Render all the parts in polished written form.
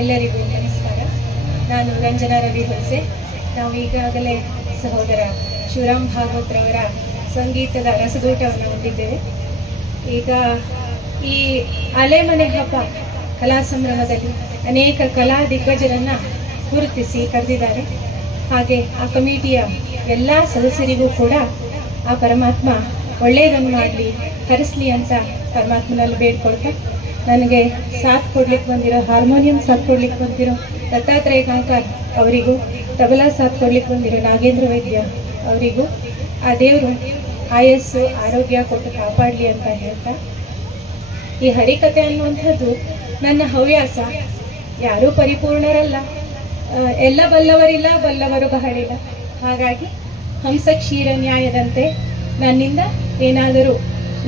ಎಲ್ಲರಿಗೂ ನಮಸ್ಕಾರ. ನಾನು ರಂಜನಾ ರವಿ ಹೊಸೆ. ನಾವು ಈಗಾಗಲೇ ಸಹೋದರ ಶಿವರಾಮ್ ಭಾಗವತ್ರವರ ಸಂಗೀತದ ರಸದೂಟವನ್ನು ಹೊಂದಿದ್ದೇವೆ. ಈಗ ಈ ಅಲೆಮನೆ ಹಬ್ಬ ಕಲಾ ಸಂಭ್ರಮದಲ್ಲಿ ಅನೇಕ ಕಲಾ ದಿಗ್ಗಜರನ್ನು ಗುರುತಿಸಿ ಕರೆದಿದ್ದಾರೆ. ಹಾಗೆ ಆ ಕಮಿಟಿಯ ಎಲ್ಲ ಸದಸ್ಯರಿಗೂ ಕೂಡ ಆ ಪರಮಾತ್ಮ ಒಳ್ಳೆಯದನ್ನು ಮಾಡಲಿ, ಕರೆಸಲಿ ಅಂತ ಪರಮಾತ್ಮನಲ್ಲಿ ಬೇಡ್ಕೊಳ್ತಾ, ನನಗೆ ಸಾಥ್ ಕೊಡ್ಲಿಕ್ಕೆ ಬಂದಿರೋ, ಹಾರ್ಮೋನಿಯಂ ಸಾಥ್ ಕೊಡ್ಲಿಕ್ಕೆ ಬಂದಿರೋ ದತ್ತಾತ್ರೇಯ ಕಾಂಕರ್ ಅವರಿಗೂ, ತಬಲಾ ಸಾಥ್ ಕೊಡ್ಲಿಕ್ಕೆ ಬಂದಿರೋ ನಾಗೇಂದ್ರ ವೈದ್ಯ ಅವರಿಗೂ ಆ ದೇವರು ಆಯಸ್ಸು ಆರೋಗ್ಯ ಕೊಟ್ಟು ಕಾಪಾಡಲಿ ಅಂತ ಹೇಳ್ತಾ, ಈ ಹರಿಕತೆ ಅನ್ನುವಂಥದ್ದು ನನ್ನ ಹವ್ಯಾಸ. ಯಾರೂ ಪರಿಪೂರ್ಣರಲ್ಲ, ಎಲ್ಲ ಬಲ್ಲವರಿಲ್ಲ, ಬಲ್ಲವರು ಬಹಳಿಲ್ಲ. ಹಾಗಾಗಿ ಹಂಸ ಕ್ಷೀರ ನ್ಯಾಯದಂತೆ ನನ್ನಿಂದ ಏನಾದರೂ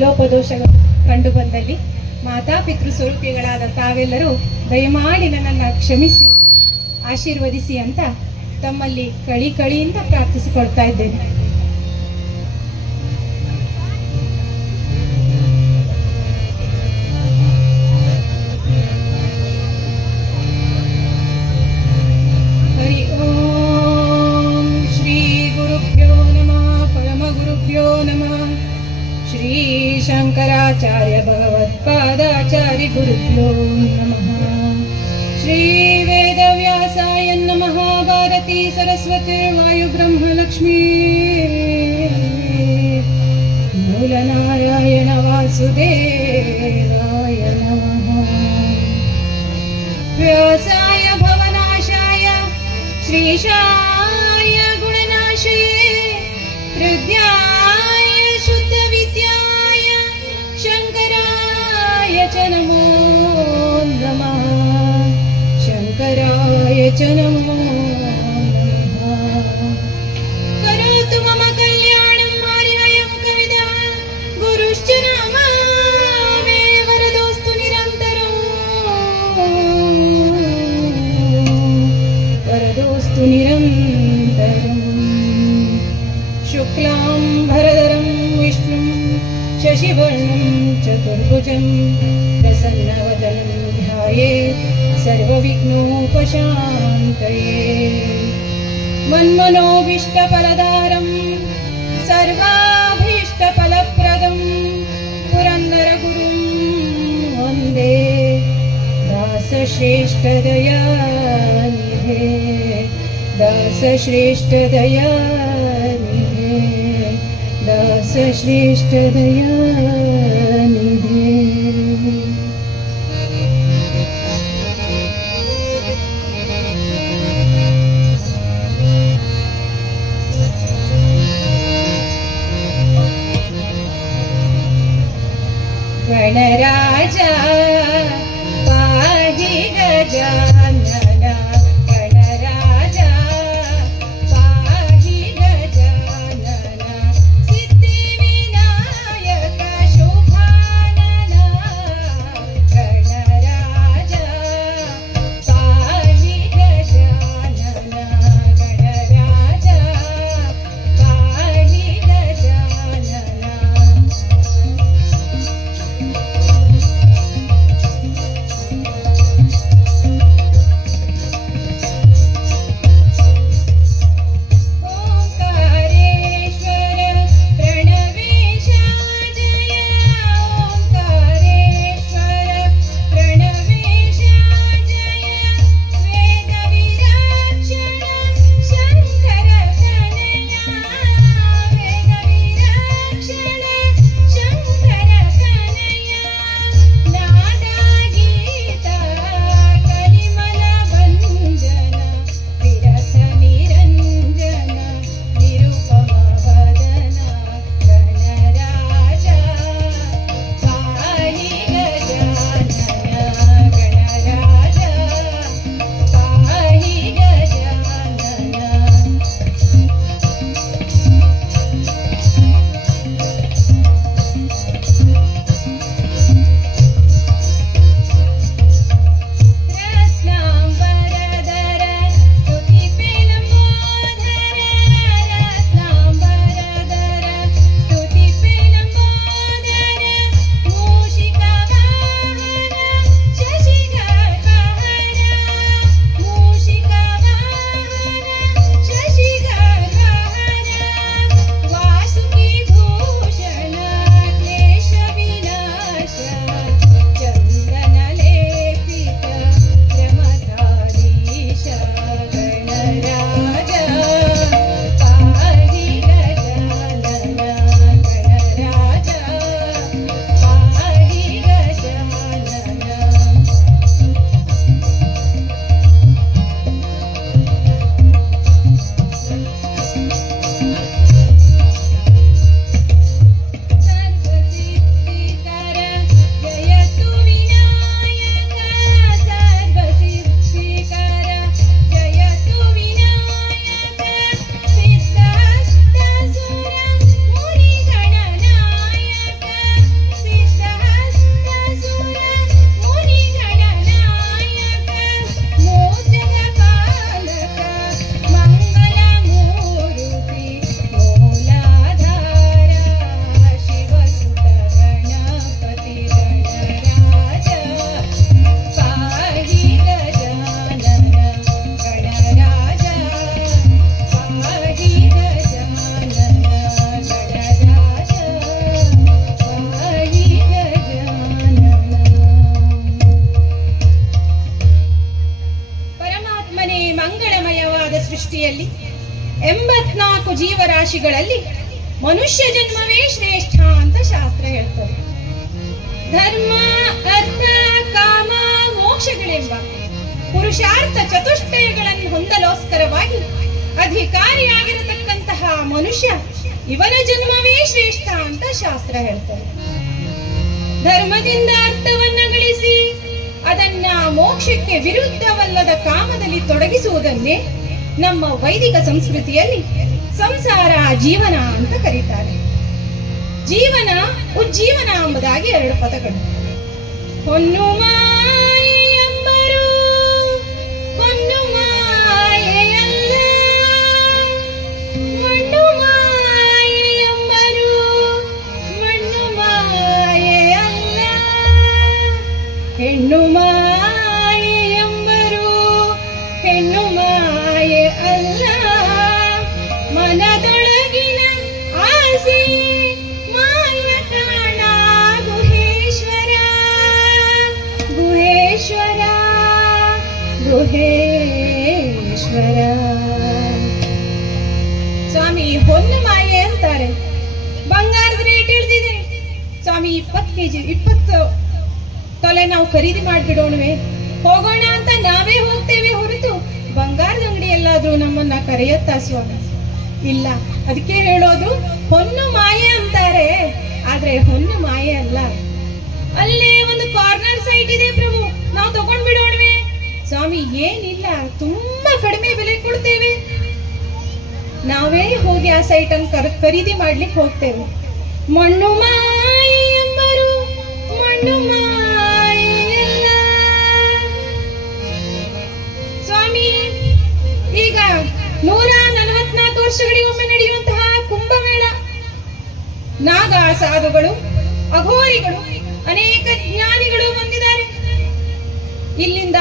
ಲೋಪದೋಷಗಳು ಕಂಡು ಬಂದಲ್ಲಿ ಮಾತಾಪಿತೃ ಸ್ವರೂಪಿಗಳಾದ ತಾವೆಲ್ಲರೂ ದಯಮಾಡಿ ನನ್ನನ್ನು ಕ್ಷಮಿಸಿ ಆಶೀರ್ವದಿಸಿ ಅಂತ ತಮ್ಮಲ್ಲಿ ಕಳಿಯಿಂದ ಪ್ರಾರ್ಥಿಸಿಕೊಳ್ತಾ ಇದ್ದೇನೆ. ಹರಿ ಓಂ ಶ್ರೀ ಗುರುಭ್ಯೋ ನಮಃ, ಪರಮ ಗುರುಭ್ಯೋ ನಮಃ. ಶ್ರೀ ಶಂಕರಾಚಾರ್ಯ ಭಗವತ್ಪಾದಾಚಾರ್ಯ ಗುರುಭ್ಯೋ ನಮಃ. ಶ್ರೀ ವೇದವ್ಯಾಸಾಯ ನಮಃ. ಭಾರತೀ ಸರಸ್ವತಿ ವಾಯು ಬ್ರಹ್ಮ ಲಕ್ಷ್ಮೀ ಮೂಲನಾರಾಯಣ ವಾಸುದೇವಾಯ ನಮಃ. ವ್ಯಾಸಾಯ ಭವನಾಶಾಯ ಶ್ರೀಶಾಯ ಗುಣನಾಶಯೇ ಹೃದ್ಯಾಯ ಶುದ್ಧ ವಿದ್ಯಾಯ ಶಂಕರಾಯ ಚ ನಮೋ ನಮಃ. ಶಂಕರಾಯ ಚ ನಮೋ ನಮಃ. ಕರೋತು ಮಮ ಕಲ್ಯಾಣಂ ಆರ್ಯಾಯಂ ಕವಿದಃ ಗುರುಶ್ಚ ನಮಾಮಿ ವರದೋಸ್ತು ನಿರಂತರಂ. ವರದೋಸ್ತು ನಿರಂತರಂ. ಶುಕ್ಲಾಂ ಭರಧರಂ ವಿಷ್ಣುಂ ಶಶಿವರ್ಣಂ ಚತುರ್ಭುಜಂ ಪ್ರಸನ್ನವದನಂ ಧ್ಯಾಯೇತ್ ಸರ್ವವಿಘ್ನೋಪಶಾಂತಯೇ. ಮನ್ಮನೋಭೀಷ್ಟಫಲಧಾರಂ ಸರ್ವಾಭೀಷ್ಟಫಲಪ್ರದಂ ಪುರಂದರಗುರುಂ ವಂದೇ ದಾಸಶ್ರೇಷ್ಠದಯಾನಿಧೇ. ದಾಸಶ್ರೇಷ್ಠದಯಾನಿಧೇ. ದಾಸಶ್ರೇಷ್ಠದಯಾನಿಧೇ. ಗಣರಾಜ ಪಾಹಿ ಗಜಾನನ. ಗಣರಾಜ ಪಾಹಿ ಗಜಾನನ. ಸಿದ್ಧಿ ವಿನಾಯಕ ಶುಭ ಸೃಷ್ಟಿಯಲ್ಲಿ 84 ಜೀವರಾಶಿಗಳಲ್ಲಿ ಮನುಷ್ಯ ಜನ್ಮವೇ ಶ್ರೇಷ್ಠ ಅಂತ ಶಾಸ್ತ್ರ ಹೇಳ್ತದೆ. ಧರ್ಮ, ಅರ್ಥ, ಕಾಮ, ಮೋಕ್ಷಗಳೆಂಬ ಪುರುಷಾರ್ಥ ಚತುಷ್ಟಯಗಳನ್ನು ಹೊಂದಲೋಸ್ಕರವಾಗಿ ಅಧಿಕಾರಿಯಾಗಿರತಕ್ಕಂತಹ ಮನುಷ್ಯ ಇವನ ಜನ್ಮವೇ ಶ್ರೇಷ್ಠ ಅಂತ ಶಾಸ್ತ್ರ ಹೇಳ್ತದೆ. ಧರ್ಮದಿಂದ ಅರ್ಥವನ್ನ ಗಳಿಸಿ ಅದನ್ನ ಮೋಕ್ಷಕ್ಕೆ ವಿರುದ್ಧವಲ್ಲದ ಕಾಮದಲ್ಲಿ ತೊಡಗಿಸುವುದನ್ನೇ ನಮ್ಮ ವೈದಿಕ ಸಂಸ್ಕೃತಿಯಲ್ಲಿ ಸಂಸಾರ ಜೀವನ ಅಂತ ಕರೀತಾರೆ. ಜೀವನ, ಉಜ್ಜೀವನ ಎಂಬುದಾಗಿ 2 ಪದಗಳು. ಹೊನ್ನು ಮಾಯೆಯೆಂಬರು ಹೊನ್ನು ಮಾಯೆಯಲ್ಲ, ಮಣ್ಣು ಮಾಯೆಯೆಂಬರು ಮಣ್ಣು ಮಾಯೆಯಲ್ಲ, ಹೆಣ್ಣು ಮಾಯೆಯೆಂಬರು ಹೆಣ್ಣು ಮಾಯೆ ಅಲ್ಲ, ಮನದೊಳಗಿನ ಆಸೆ ಮಾಯ ಕಾಣ ಗುಹೇಶ್ವರ ಗುಹೇಶ್ವರ ಗುಹೇಶ್ವರ. ಸ್ವಾಮಿ ಹೊನ್ನು ಮಾಯೆ ಅಂತಾರೆ. ಬಂಗಾರದ ರೇಟ್ ಇಳಿದಿದೆ ಸ್ವಾಮಿ, 20 ಕೆಜಿ 20 ತೊಲೆ ನಾವು ಖರೀದಿ ಮಾಡ್ಬಿಡೋಣವೆ, ಹೋಗೋಣ ಅಂತ ನಾವೇ ಹೋಗ್ತೇವೆ ಹೊರತು ಬಂಗಾರದ ಅಂಗಡಿ ಎಲ್ಲಾದ್ರೂ ನಮ್ಮನ್ನ ಕರೆಯತ್ತಾ ಸ್ವಾಮಿ? ಇಲ್ಲ. ಅದಕ್ಕೆ ಹೇಳೋದು ಹೊನ್ನು ಮಾಯೆ ಅಂತಾರೆ, ಆದ್ರೆ ಹೊನ್ನು ಮಾಯೆ ಅಲ್ಲ. ಅಲ್ಲೇ ಒಂದು ಕಾರ್ನರ್ ಸೈಟ್ ಇದೆ ಪ್ರಭು, ನಾವು ತಗೊಂಡ್ ಬಿಡೋಣವೆ? ಸ್ವಾಮಿ ಏನಿಲ್ಲ, ತುಂಬಾ ಕಡಿಮೆ ಬೆಲೆ ಕೊಡ್ತೇವೆ. ನಾವೇ ಹೋಗಿ ಆ ಸೈಟ್ ಅನ್ನು ಖರೀದಿ ಮಾಡ್ಲಿಕ್ಕೆ ಹೋಗ್ತೇವೆ. ಮಣ್ಣು ಮಾಯೆ ಎಂಬರು ಮಣ್ಣು ಮಾಯೆಯಲ್ಲ. ಸ್ವಾಮಿ ಈಗ 144 ವರ್ಷಗಳಿಗೊಮ್ಮೆ ನಡೆಯುವಂತಹ ಕುಂಭಮೇಳ, ನಾಗ ಸಾಧುಗಳು, ಅಘೋರಿಗಳು, ಅನೇಕ ಜ್ಞಾನಿಗಳು ಬಂದಿದ್ದಾರೆ. ಇಲ್ಲಿಂದ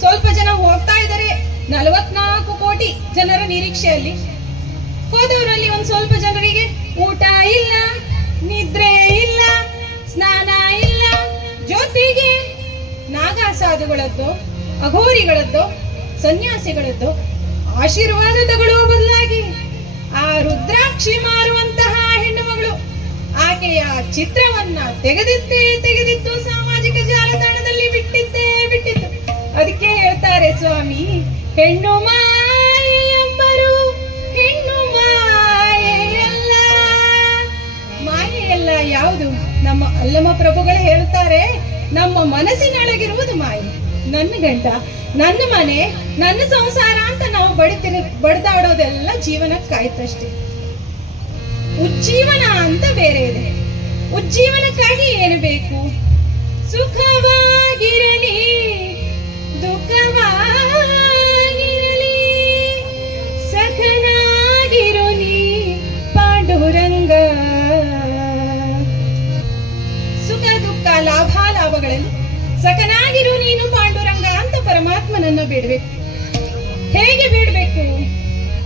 ಸ್ವಲ್ಪ ಜನ ಹೋಗ್ತಾ ಇದ್ದಾರೆ. 44 ಕೋಟಿ ಜನರ ನಿರೀಕ್ಷೆಯಲ್ಲಿ ಹೋದವರಲ್ಲಿ ಒಂದು ಸ್ವಲ್ಪ ಜನರಿಗೆ ಊಟ ಇಲ್ಲ, ನಿದ್ರೆ ಇಲ್ಲ, ಸ್ನಾನ ಇಲ್ಲ, ಜೊತೆಗೆ ನಾಗ ಸಾಧುಗಳದ್ದು, ಅಘೋರಿಗಳದ್ದು, ಸನ್ಯಾಸಿಗಳದ್ದು ಆಶೀರ್ವಾದ ತಗೊಳ್ಳುವ ಬದಲಾಗಿ ಆ ರುದ್ರಾಕ್ಷಿ ಮಾರುವಂತಹ ಹೆಣ್ಣು ಮಗಳು ಆಕೆಯ ಚಿತ್ರವನ್ನ ತೆಗೆದಿತ್ತು ಸಾಮಾಜಿಕ ಜಾಲತಾಣದಲ್ಲಿ ಬಿಟ್ಟಿತ್ತು. ಅದಕ್ಕೆ ಹೇಳ್ತಾರೆ ಸ್ವಾಮಿ, ಹೆಣ್ಣು ಮಾಯೆ ಎಂಬರು ಹೆಣ್ಣು ಮಾಯೆಯಲ್ಲ. ಮಾಯೆಯಲ್ಲ ಯಾವುದು? ನಮ್ಮ ಅಲ್ಲಮ ಪ್ರಭುಗಳು ಹೇಳ್ತಾರೆ, ನಮ್ಮ ಮನಸ್ಸಿನೊಳಗಿರುವುದು ಮಾಯೆ. ನನ್ನ ಗಂಡ, ನನ್ನ ಮನೆ, ನನ್ನ ಸಂಸಾರ ಅಂತ ನಾವು ಬಡ್ದಾಡೋದೆಲ್ಲ ಜೀವನಕ್ಕಾಯ್ತಷ್ಟೇ. ಉಜ್ಜೀವನ ಅಂತ ಬೇರೆ ಇದೆ. ಉಜ್ಜೀವನಕ್ಕಾಗಿ ಏನು ಬೇಕು? ಸುಖವಾಗಿರಲಿ, ದುಃಖವಾಗಿರಲಿ, ಸಖನಾಗಿರಲಿ ಪಾಂಡುರಂಗ. ಸುಖ ದುಃಖ ಲಾಭಾಲಾಭಗಳಲ್ಲಿ ಸಖನಾಗಿರು ನೀನು ಪಾಂಡುರಂಗ ಅಂತ ಪರಮಾತ್ಮನನ್ನ ಬೇಡಬೇಕು. ಹೇಗೆ ಬೇಡಬೇಕು?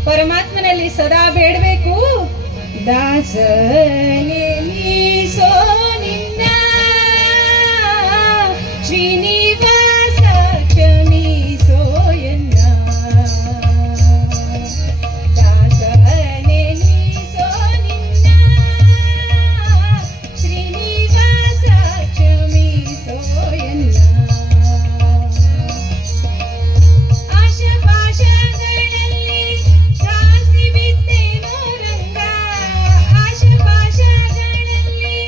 ಪರಮಾತ್ಮನಲ್ಲಿ ಸದಾ ಬೇಡಬೇಕು. ದಾಸನೆನಿಸೋ ನಿನ್ನ ಶ್ರೀನಿವಾಸ ಕ್ಷಮಿಸೋ ಎನ್ನ. ದಾಸನೆನಿಸೋ ನಿನ್ನ ಶ್ರೀನಿವಾಸ ಕ್ಷಮಿಸೋ ಎನ್ನ. ಆಶಪಾಶಗಳಲ್ಲಿ ಜಾಸ್ತಿ ಬಿದ್ದೇನೋ ರಂಗ, ಆಶಪಾಶಗಳಲ್ಲಿ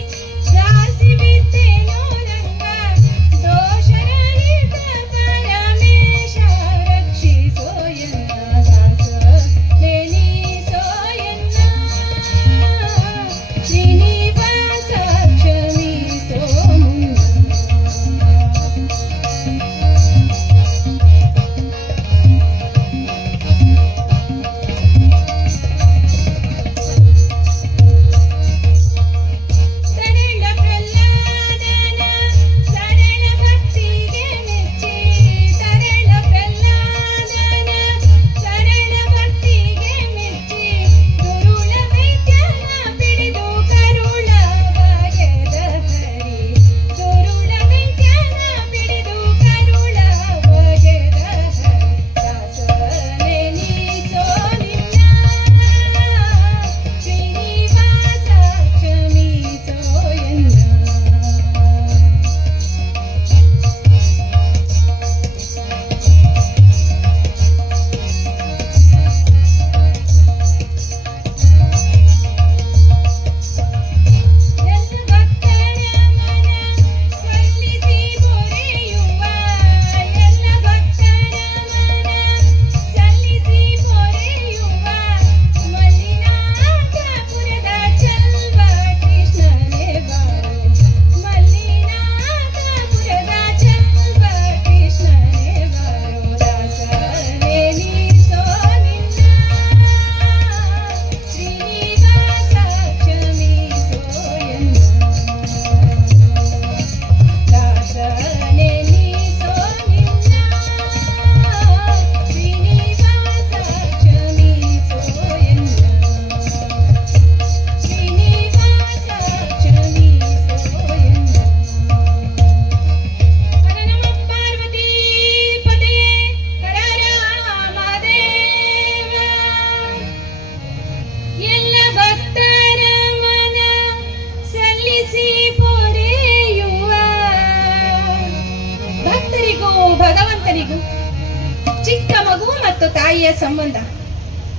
ಮತ್ತು ತಾಯಿಯ ಸಂಬಂಧ.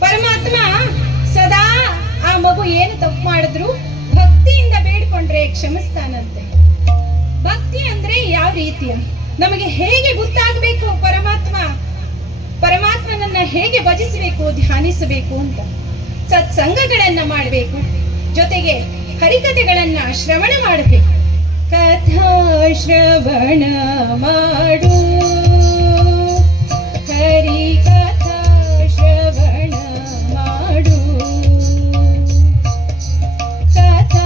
ಪರಮಾತ್ಮ ಸದಾ ಆ ಮಗು ಏನು ತಪ್ಪು ಮಾಡಿದ್ರು ಭಕ್ತಿಯಿಂದ ಬೇಡ್ಕೊಂಡ್ರೆ ಕ್ಷಮಿಸ್ತಾನಂತೆ. ಭಕ್ತಿ ಅಂದ್ರೆ ಯಾವ ರೀತಿಯ, ನಮಗೆ ಹೇಗೆ ಗೊತ್ತಾಗಬೇಕು ಪರಮಾತ್ಮನನ್ನ ಹೇಗೆ ಭಜಿಸಬೇಕು, ಧ್ಯಾನಿಸಬೇಕು ಅಂತ. ಸತ್ಸಂಗಗಳನ್ನ ಮಾಡಬೇಕು, ಜೊತೆಗೆ ಹರಿಕಥೆಗಳನ್ನ ಶ್ರವಣ ಮಾಡಬೇಕು. ಕಥಾ ಶ್ರವಣ ಮಾಡು, ಹರಿ ಕಥಾ ಶ್ರವಣ ಮಾಡು, ಕಥಾ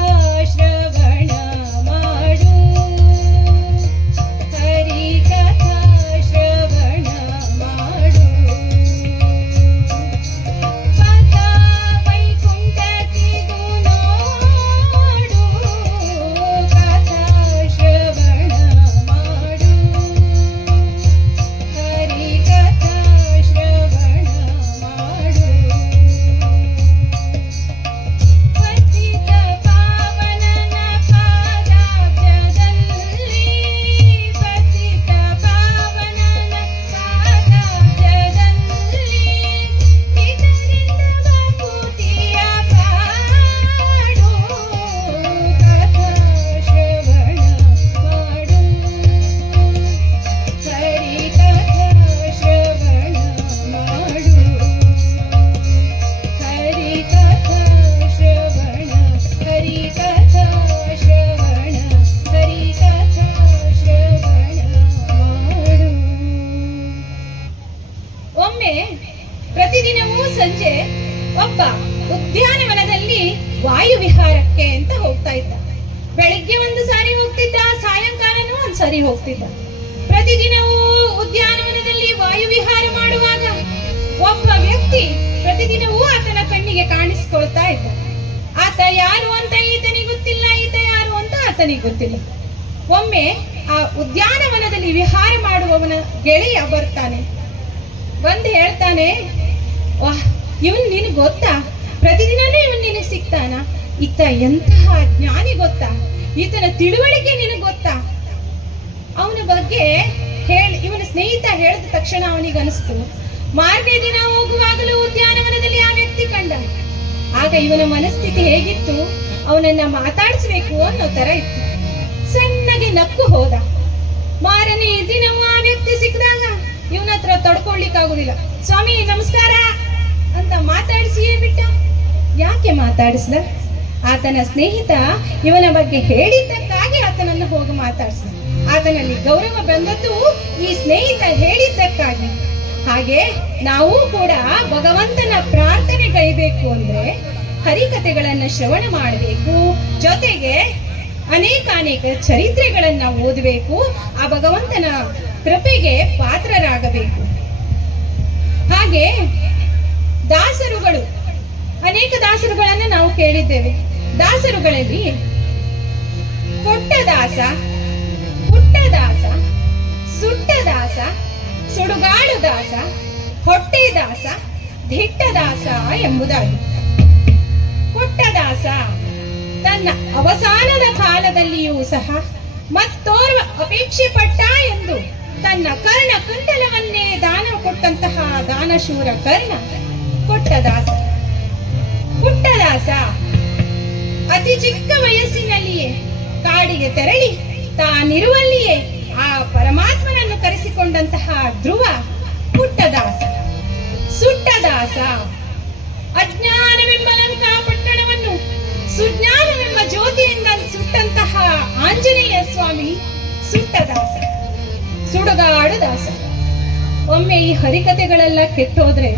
ಶ್ರವಣ ಮಾಡು, ಹರಿ ಕಥಾ ಶ್ರವಣ ಮಾಡು. ಪಥ ವೈಕುಂಠಕ್ಕಿದು ನೋಡು, ಕಥಾ ಶ್ರವಣ ಮಾಡು, ಹರಿ ಕಥಾ ಶ್ರವಣ ಮಾಡು. ಪತಿತ ಪಾವನನ ಪಾದಾಬ್ಜದಲ್ಲಿ, ಪತಿತ ಪಾವನನ ಪಾದಾಬ್ಜದಲ್ಲಿ, ಇದರಿಂದ ಭಕುತಿಯ ಪಾಡು, ಕಥಾ ಶ್ರವಣ ಮಾಡು, ಹರಿ ಕಥಾ ಶ್ರವಣ ಮಾಡು, ಹರಿ ಕಥಾ ಶ್ರವಣ, ಹರಿ ಕಥಾ ಶ್ರವಣ, ಹರಿ ಕಥಾ ಶ್ರವಣ ಮಾಡು. ಒಮ್ಮೆ ಪ್ರತಿದಿನವೂ ಸಂಜೆ ಒಬ್ಬ ಉದ್ಯಾನವನದಲ್ಲಿ ವಾಯು ವಿಹಾರಕ್ಕೆ ಅಂತ ಹೋಗ್ತಾ ಇದ್ದ. ಬೆಳಿಗ್ಗೆ ಒಂದು ಸಾರಿ ಹೋಗ್ತಿದ್ದ, ಸಾಯಂಕಾಲನೂ ಒಂದು ಸಾರಿ ಹೋಗ್ತಿದ್ದ. ಪ್ರತಿದಿನವೂ ಉದ್ಯಾನವನದಲ್ಲಿ ವಾಯು ವಿಹಾರ ಮಾಡುವಾಗ ಒಬ್ಬ ವ್ಯಕ್ತಿ ಪ್ರತಿದಿನವೂ ಆತನ ಕಣ್ಣಿಗೆ ಕಾಣಿಸ್ಕೊಳ್ತಾ ಇದ್ದ. ಆತ ಯಾರು ಅಂತ ಈತನಿಗೆ ಗೊತ್ತಿಲ್ಲ, ಈತ ಯಾರು ಅಂತ ಆತನಿಗೆ ಗೊತ್ತಿಲ್ಲ. ಒಮ್ಮೆ ಆ ಉದ್ಯಾನವನದಲ್ಲಿ ವಿಹಾರ ಮಾಡುವವನ ಗೆಳೆಯ ಬರ್ತಾನೆ. ಬಂದು ಹೇಳ್ತಾನೆ, ವಾಹ್, ಇವನ್ ನಿನಗೆ ಗೊತ್ತಾ? ಪ್ರತಿದಿನನೂ ಇವನ್ ನಿನಗೆ ಸಿಗ್ತಾನ? ಈತ ಎಂತಹ ಜ್ಞಾನಿ ಗೊತ್ತಾ? ಈತನ ತಿಳುವಳಿಕೆ ನಿನಗೆ ಗೊತ್ತಾ? ಅವನ ಬಗ್ಗೆ ಇವನ ಸ್ನೇಹಿತ ಹೇಳಿದ ತಕ್ಷಣ ಅವನಿಗೆ ಅನಿಸ್ತು. ಮಾರನೇ ದಿನ ಹೋಗುವಾಗಲೂ ಉದ್ಯಾನವನದಲ್ಲಿ ಆ ವ್ಯಕ್ತಿ ಕಂಡ. ಆಗ ಇವನ ಮನಸ್ಥಿತಿ ಹೇಗಿತ್ತು? ಅವನನ್ನ ಮಾತಾಡಿಸ್ಬೇಕು ಅನ್ನೋ ತರ ಇತ್ತು. ಸಣ್ಣಗೆ ನಕ್ಕು ಹೋದ. ಮಾರನೇ ದಿನವೂ ಆ ವ್ಯಕ್ತಿ ಸಿಕ್ಕಿದಾಗ ಇವನ ಹತ್ರ ತಡ್ಕೊಳ್ಲಿಕ್ಕಾಗುದಿಲ್ಲ. ಸ್ವಾಮಿ ನಮಸ್ಕಾರ ಅಂತ ಮಾತಾಡಿಸಿಯೇ ಬಿಟ್ಟ. ಯಾಕೆ ಮಾತಾಡಿಸ್ದ? ಆತನ ಸ್ನೇಹಿತ ಇವನ ಬಗ್ಗೆ ಹೇಳಿದ್ದಕ್ಕಾಗಿ ಆತನನ್ನು ಹೋಗಿ ಮಾತಾಡಿಸಿದ. ಆತನಲ್ಲಿ ಗೌರವ ಬಂದದ್ದು ಈ ಸ್ನೇಹಿತ ಹೇಳಿದ್ದಕ್ಕಾಗಿ. ಹಾಗೆ ನಾವು ಕೂಡ ಭಗವಂತನ ಪ್ರಾರ್ಥನೆ ಗೈಬೇಕು ಅಂದ್ರೆ ಹರಿಕಥೆಗಳನ್ನ ಶ್ರವಣ ಮಾಡಬೇಕು, ಜೊತೆಗೆ ಅನೇಕ ಚರಿತ್ರೆಗಳನ್ನ ಓದಬೇಕು, ಆ ಭಗವಂತನ ಕೃಪೆಗೆ ಪಾತ್ರರಾಗಬೇಕು. ಹಾಗೆ ದಾಸರುಗಳು, ಅನೇಕ ದಾಸರುಗಳನ್ನ ನಾವು ಕೇಳಿದ್ದೇವೆ. ದಾಸರುಗಳಲ್ಲಿ ಕೊಟ್ಟದಾಸ, ಪುಟ್ಟದಾಸ, ಸುಟ್ಟದಾಸ, ಸುಡುಗಾಡು ದಾಸ, ಹೊಟ್ಟೆದಾಸ, ದಿಟ್ಟದಾಸ ಎಂಬುದಾಗಿ. ಕೊಟ್ಟದಾಸ ತನ್ನ ಅವಸಾನದ ಕಾಲದಲ್ಲಿಯೂ ಸಹ ಮತ್ತೋರ್ವ ಅಪೇಕ್ಷೆ ಪಟ್ಟ ಎಂದು ತನ್ನ ಕರ್ಣ ಕುಂಡಲವನ್ನೇ ದಾನ ಕೊಟ್ಟಂತಹ ದಾನಶೂರ ಕರ್ಣ ಕೊಟ್ಟದಾಸ. ಪುಟ್ಟದಾಸ ಅತಿ ಚಿಕ್ಕ ವಯಸ್ಸಿನಲ್ಲಿಯೇ ಕಾಡಿಗೆ ತೆರಳಿ ತಾನಿರುವಲ್ಲಿಯೇ ಆ ಪರಮಾತ್ಮನನ್ನು ಕರೆಸಿಕೊಂಡಂತಹ ಧ್ರುವ ಪುಟ್ಟದಾಸ. ಸುಟ್ಟದಾಸ ಅಜ್ಞಾನವೆಂಬ ಲಂಕಾ ಪಟ್ಟಣವನ್ನು ಸುಜ್ಞಾನವೆಂಬ ಜ್ಯೋತಿಯಿಂದ ಸುಟ್ಟಂತಹ ಆಂಜನೇಯ ಸ್ವಾಮಿ ಸುಟ್ಟದಾಸ. ಸುಡುಗಾಡು ದಾಸ. ಒಮ್ಮೆ ಈ ಹರಿಕಥೆಗಳೆಲ್ಲ ಕೆಟ್ಟೋದ್ರೆ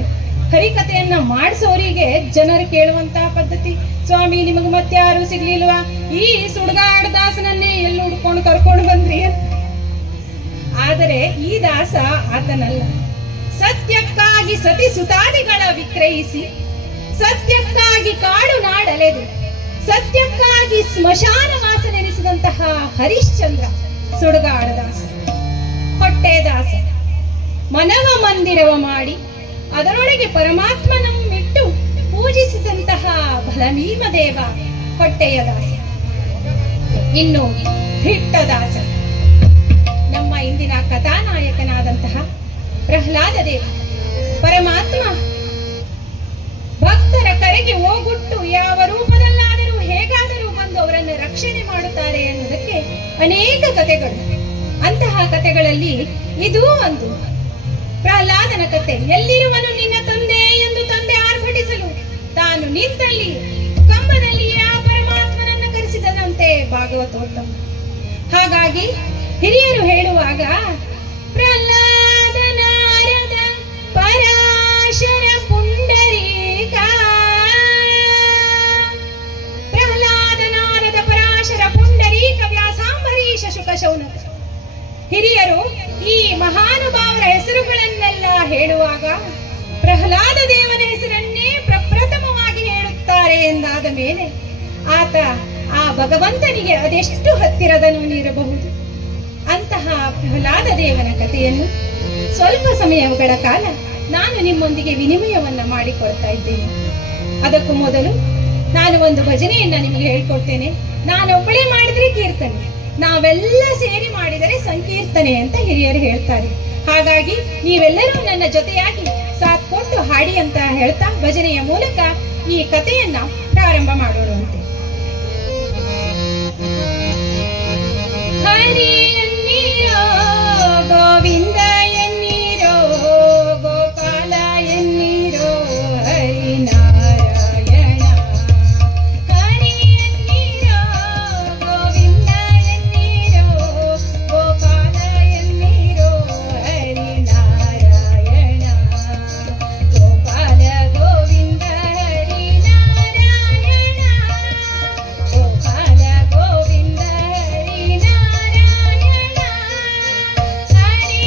ಹರಿಕಥೆಯನ್ನ ಮಾಡಿಸೋರಿಗೆ ಜನರು ಕೇಳುವಂತಹ ಪದ್ಧತಿ, ಸ್ವಾಮಿ ನಿಮಗೆ ಮತ್ತೆ ಯಾರು ಸಿಗ್ಲಿಲ್ವಾ? ಈ ಸುಡುಗಾಡು ದಾಸನನ್ನೇ ಎಲ್ಲಿ ಹುಡ್ಕೊಂಡು ಕರ್ಕೊಂಡು ಬಂದ್ರಿ. ಆದರೆ ಈ ದಾಸ ಆತನಲ್ಲ. ಸತ್ಯಕ್ಕಾಗಿ ಸತಿ ಸುತಾದಿಗಳ ವಿಕ್ರಯಿಸಿ, ಸತ್ಯಕ್ಕಾಗಿ ಕಾಡು ನಾಡಲೆದು, ಸತ್ಯಕ್ಕಾಗಿ ಸ್ಮಶಾನ ವಾಸನೆನಿಸಿದಂತಹ ಹರಿಶ್ಚಂದ್ರ ಸುಡುಗಾಡದಾಸ. ಹೊಟ್ಟೆದಾಸ ಮನವ ಮಂದಿರವ ಮಾಡಿ ಅದರೊಳಗೆ ಪರಮಾತ್ಮನನ್ನಿಟ್ಟು ಪೂಜಿಸಿದಂತಹ ಬಲಭೀಮ ದೇವ ಹೊಟ್ಟೆಯ ದಾಸ. ಇನ್ನು ದಿಟ್ಟದಾಸ ನಮ್ಮ ಇಂದಿನ ಕಥಾನಾಯಕನಾದಂತಹ ಪ್ರಹ್ಲಾದ ದೇವ. ಪರಮಾತ್ಮ ಭಕ್ತರ ಕರೆಗೆ ಹೋಗುಟ್ಟು ಯಾವ ರೂಪದಲ್ಲಾದರೂ ಹೇಗಾದರೂ ಬಂದು ಅವರನ್ನು ರಕ್ಷಣೆ ಮಾಡುತ್ತಾರೆ ಎನ್ನುವುದಕ್ಕೆ ಅನೇಕ ಕಥೆಗಳು. ಅಂತಹ ಕಥೆಗಳಲ್ಲಿ ಇದು ಒಂದು ಪ್ರಹ್ಲಾದನ ಕಥೆ. ಎಲ್ಲಿರುವನು ನಿನ್ನ ತಂದೆ ಎಂದು ತಂದೆ ಆರ್ಭಟಿಸಲು ತಾನು ನಿಂತಲ್ಲಿ ಕಂಬದಲ್ಲಿ ಆ ಪರಮಾತ್ಮನನ್ನು ಕರೆಸಿದನಂತೆ ಭಾಗವತೋತ್ತಮ. ಹಾಗಾಗಿ ಹಿರಿಯರು ಹೇಳುವಾಗ ಪ್ರಹ್ಲಾದ ನಾರದ ಪರಾಶರ ಪುಂಡರೀಕ, ಪ್ರಹ್ಲಾದ ನಾರದ ಪರಾಶರ ಪುಂಡರೀಕ ವ್ಯಾಸಾಂಬರೀಷ ಶುಕ ಶೌನಕ. ಹಿರಿಯರು ಈ ಮಹಾನುಭಾವರ ಹೆಸರುಗಳನ್ನೆಲ್ಲ ಹೇಳುವಾಗ ಪ್ರಹ್ಲಾದ ದೇವನ ಹೆಸರನ್ನೇ ಪ್ರಪ್ರಥಮವಾಗಿ ಹೇಳುತ್ತಾರೆ ಎಂದಾದ ಮೇಲೆ ಆತ ಆ ಭಗವಂತನಿಗೆ ಅದೆಷ್ಟು ಹತ್ತಿರದವನಿರಬಹುದು. ಅಂತಹ ಪ್ರಹ್ಲಾದ ದೇವನ ಕಥೆಯನ್ನು ಸ್ವಲ್ಪ ಸಮಯಗಳ ಕಾಲ ನಾನು ನಿಮ್ಮೊಂದಿಗೆ ವಿನಿಮಯವನ್ನ ಮಾಡಿಕೊಳ್ತಾ ಇದ್ದೇನೆ. ಅದಕ್ಕೂ ಮೊದಲು ನಾನು ಒಂದು ಭಜನೆಯನ್ನ ನಿಮಗೆ ಹೇಳ್ಕೊಡ್ತೇನೆ. ನಾನೊಬ್ಬಳೇ ಮಾಡಿದ್ರೆ ಕೀರ್ತನೆ, ನಾವೆಲ್ಲ ಸೇರಿ ಮಾಡಿದರೆ ಸಂಕೀರ್ತನೆ ಅಂತ ಹಿರಿಯರು ಹೇಳ್ತಾರೆ. ಹಾಗಾಗಿ ನೀವೆಲ್ಲರೂ ನನ್ನ ಜೊತೆಯಾಗಿ ಸಾಥ್ ಕೊಟ್ಟು ಹಾಡಿ ಅಂತ ಹೇಳ್ತಾ ಭಜನೆಯ ಮೂಲಕ ಈ ಕಥೆಯನ್ನ ಪ್ರಾರಂಭ ಮಾಡೋಣಂತೆ. ಹರಿ ಎನ್ನೀರೋ ಗೋವಿಂದ ಎನ್ನೀರೋ ಗೋಪಾಲ ಎನ್ನೀರೋ ಹರಿನಾರಾಯಣ. ಹರಿ ಎನ್ನೀರೋ ಗೋವಿಂದ ಎನ್ನೀರೋ ಗೋಪಾಲ ಎನ್ನೀರೋ ಹರಿನಾರಾಯಣ. ಗೋಪಾಲ ಗೋವಿಂದ ಹರಿನಾರಾಯಣ, ಗೋಪಾಲ ಗೋವಿಂದ ಹರಿನಾರಾಯಣ. ಹರಿ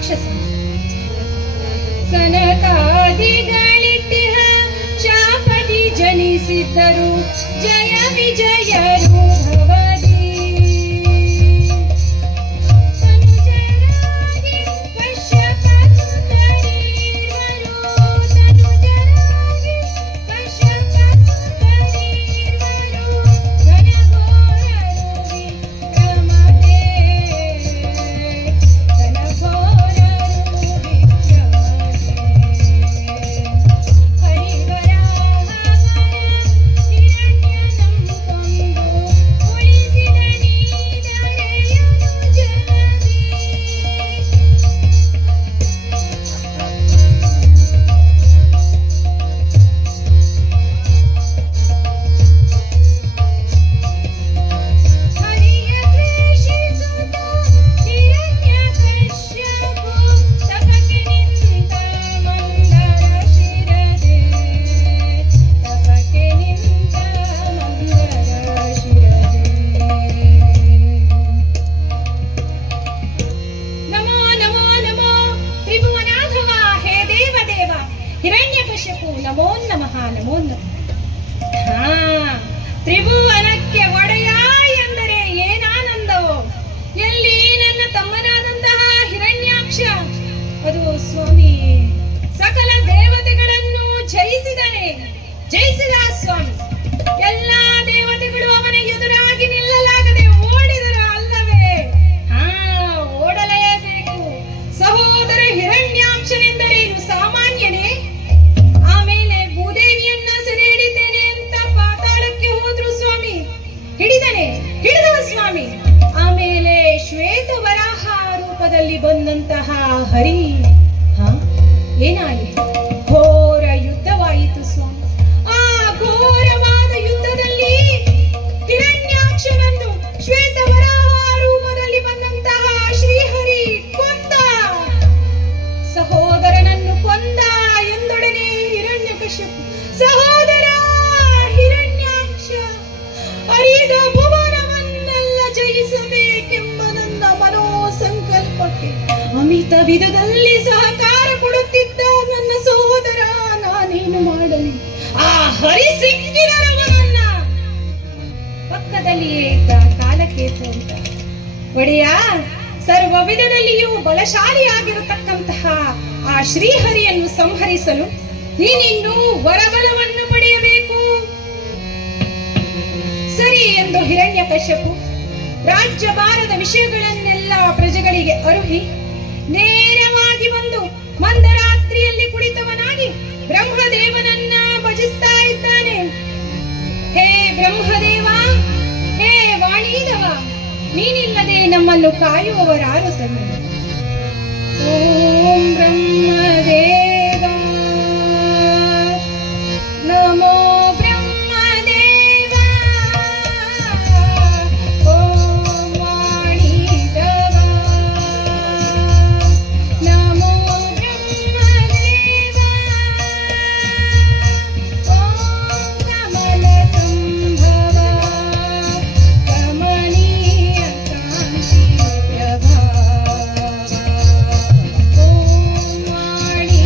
ರಾಕ್ಷಸ. ಸನಕಾದಿಗಳಿಟ್ಟಿಹ ಶಾಪದಿ ಜನಿಸಿದ್ದರು ಜಯ ವಿಜಯರು ಭವದಿ. ತನುಜರಾಗಿ ಕಶ್ಯಪ ಸುತರೀರ್ವರು, ತನುಜರಾಗಿ ಕಶ್ಯಪ ಸುತರೀರ್ವರು, ಘನಘೋರರು ವಿಕ್ರಮದೆ, ಘನಘೋರರು ವಿಕ್ರಮದೆ. ಹರಿವರಾಹವರ ಹಿರಣ್ಯನಂ ಕೊಂದು ಉಳಿಸಿದ ನೀದರೆಯನು ಜಗದಿ. ಹರಿಯ ದ್ವೇಷಿಸುತ್ತ ಹಿರಣ್ಯಕಶ್ಯಪು ತಪಕ್ಕೆ ನಿಂತ ಮಂದರ ಶಿರದೆ, ತಪಕ್ಕೆ ನಿಂತ ಮಂದರ ಶಿರದೆ. ನಮೋ ನಮೋ ನಮೋ ತ್ರಿಭುವನಾಥವ, ಹೇ ದೇವದೇವ ಹಿರಣ್ಯಕಶ್ಯಪು, ನಮೋ ನಮಃ ನಮೋ ನಮಃ. ಹಾ, ತ್ರಿಭುವನಕ್ಕೆ ಒಡೆಯ ಎಂದರೆ ಏನಾನಂದವೋ. ಎಲ್ಲಿ ನನ್ನ ತಮ್ಮನಾದಂತಹ ಹಿರಣ್ಯಾಕ್ಷ, ಅದು ಸ್ವಾಮಿ ಸಕಲ ದೇವತೆಗಳನ್ನು ಜಯಿಸಿದನೆ, ಜಯಿಸಿದ ಸ್ವಾಮಿ. ಎಲ್ಲಾ ದೇವತೆಗಳು ಅವನ ಎದುರಾಗಿ ನಿಲ್ಲಲಾಗದೆ ಓಡಿದರು ಅಲ್ಲವೇ? ಹಾ, ಓಡಲೇಬೇಕು. ಸಹೋದರ ಹಿರಣ್ಯಾಕ್ಷನೆಂದರೇನು ಸಾಮಾನ್ಯನೇ? ಆಮೇಲೆ ಭೂದೇವಿಯನ್ನ ಸೆರೆ ಹಿಡಿತೇನೆ ಅಂತ ಪಾತಾಳಕ್ಕೆ ಹೋದ್ರು ಸ್ವಾಮಿ. ಹಿಡಿದವ ಸ್ವಾಮಿ. ಆಮೇಲೆ ಶ್ವೇತ ವರಾಹ ರೂಪದಲ್ಲಿ ಬಂದಂತಹ ಹರಿ, ಹಾ, ಏನಾಯಿತು? ಘೋರ ಯುದ್ಧವಾಯಿತು ಸ್ವಾಮಿ. ಆ ಘೋರವಾದ ಯುದ್ಧದಲ್ಲಿ ಹಿರಣ್ಯಾಕ್ಷನನ್ನು ಶ್ವೇತ ವರಾಹ ರೂಪದಲ್ಲಿ ಬಂದಂತಹ ಶ್ರೀಹರಿ ಕೊಂದ. ಸಹೋದರನನ್ನು ಕೊಂದ ಎಂದೊಡನೆ ಹಿರಣ್ಯಕಶ್ಯಪು, ಸಹೋದರ ಹಿರಣ್ಯಾಕ್ಷ, ಅರಿದ ಭುವನವನ್ನೆಲ್ಲ ಜಯಿಸಬೇಕೆಂಬ ನನ್ನ ಮನೋಸಂಕಲ್ಪಕ್ಕೆ ಅಮಿತ ವಿಧದಲ್ಲಿ ಸಹಕಾರ ಕೊಡುತ್ತಿದ್ದ ನನ್ನ ಸಹೋದರ ನಾನೇನು ಮಾಡಲಿ? ಆ ಹರಿಸಿಂಗಿರವನನ್ನ ಪಕ್ಕದಲ್ಲಿಯೇ ಇದ್ದ ಕಾಲಕೇತು ಅಂತ ಒಡೆಯ, ಸರ್ವ ವಿಧದಲ್ಲಿಯೂ ಬಲಶಾಲಿಯಾಗಿರತಕ್ಕಂತಹ ಆ ಶ್ರೀಹರಿಯನ್ನು ಸಂಹರಿಸಲು ನೀನಿನ್ನೂ ವರಬಲವನ್ನು ಪಡೆಯಬೇಕು. ಸರಿ ಎಂದು ಹಿರಣ್ಯಕಶ್ಯಪು ರಾಜ್ಯಭಾರದ ವಿಷಯಗಳನ್ನೆಲ್ಲ ಪ್ರಜೆಗಳಿಗೆ ಅರುಹಿ ನೇರವಾಗಿ ಬಂದು ಮಂದರಾತ್ರಿಯಲ್ಲಿ ಕುಳಿತವನಾಗಿ ಬ್ರಹ್ಮದೇವನನ್ನ ಭಜಿಸ್ತಾ ಇದ್ದಾನೆ. ಹೇ ಬ್ರಹ್ಮದೇವ, ಹೇ ವಾಣೀದವ, ನೀನಿಲ್ಲದೆ ನಮ್ಮನ್ನು ಕಾಯುವವರಾರು ತಂದೆ? ಓಂ ಬ್ರಹ್ಮದೇವ ನಮೋ ಬ್ರಹ್ಮದೇವ, ಓಂ ವಾಣೀದವ ನಮೋ ಬ್ರಹ್ಮದೇವ, ಓಂ ಕಮಲ ಸಂಭವ ಕಮನೀಯ ಕಾಂತಿ ಪ್ರಭಾವ, ಓಂ ವಾಣೀ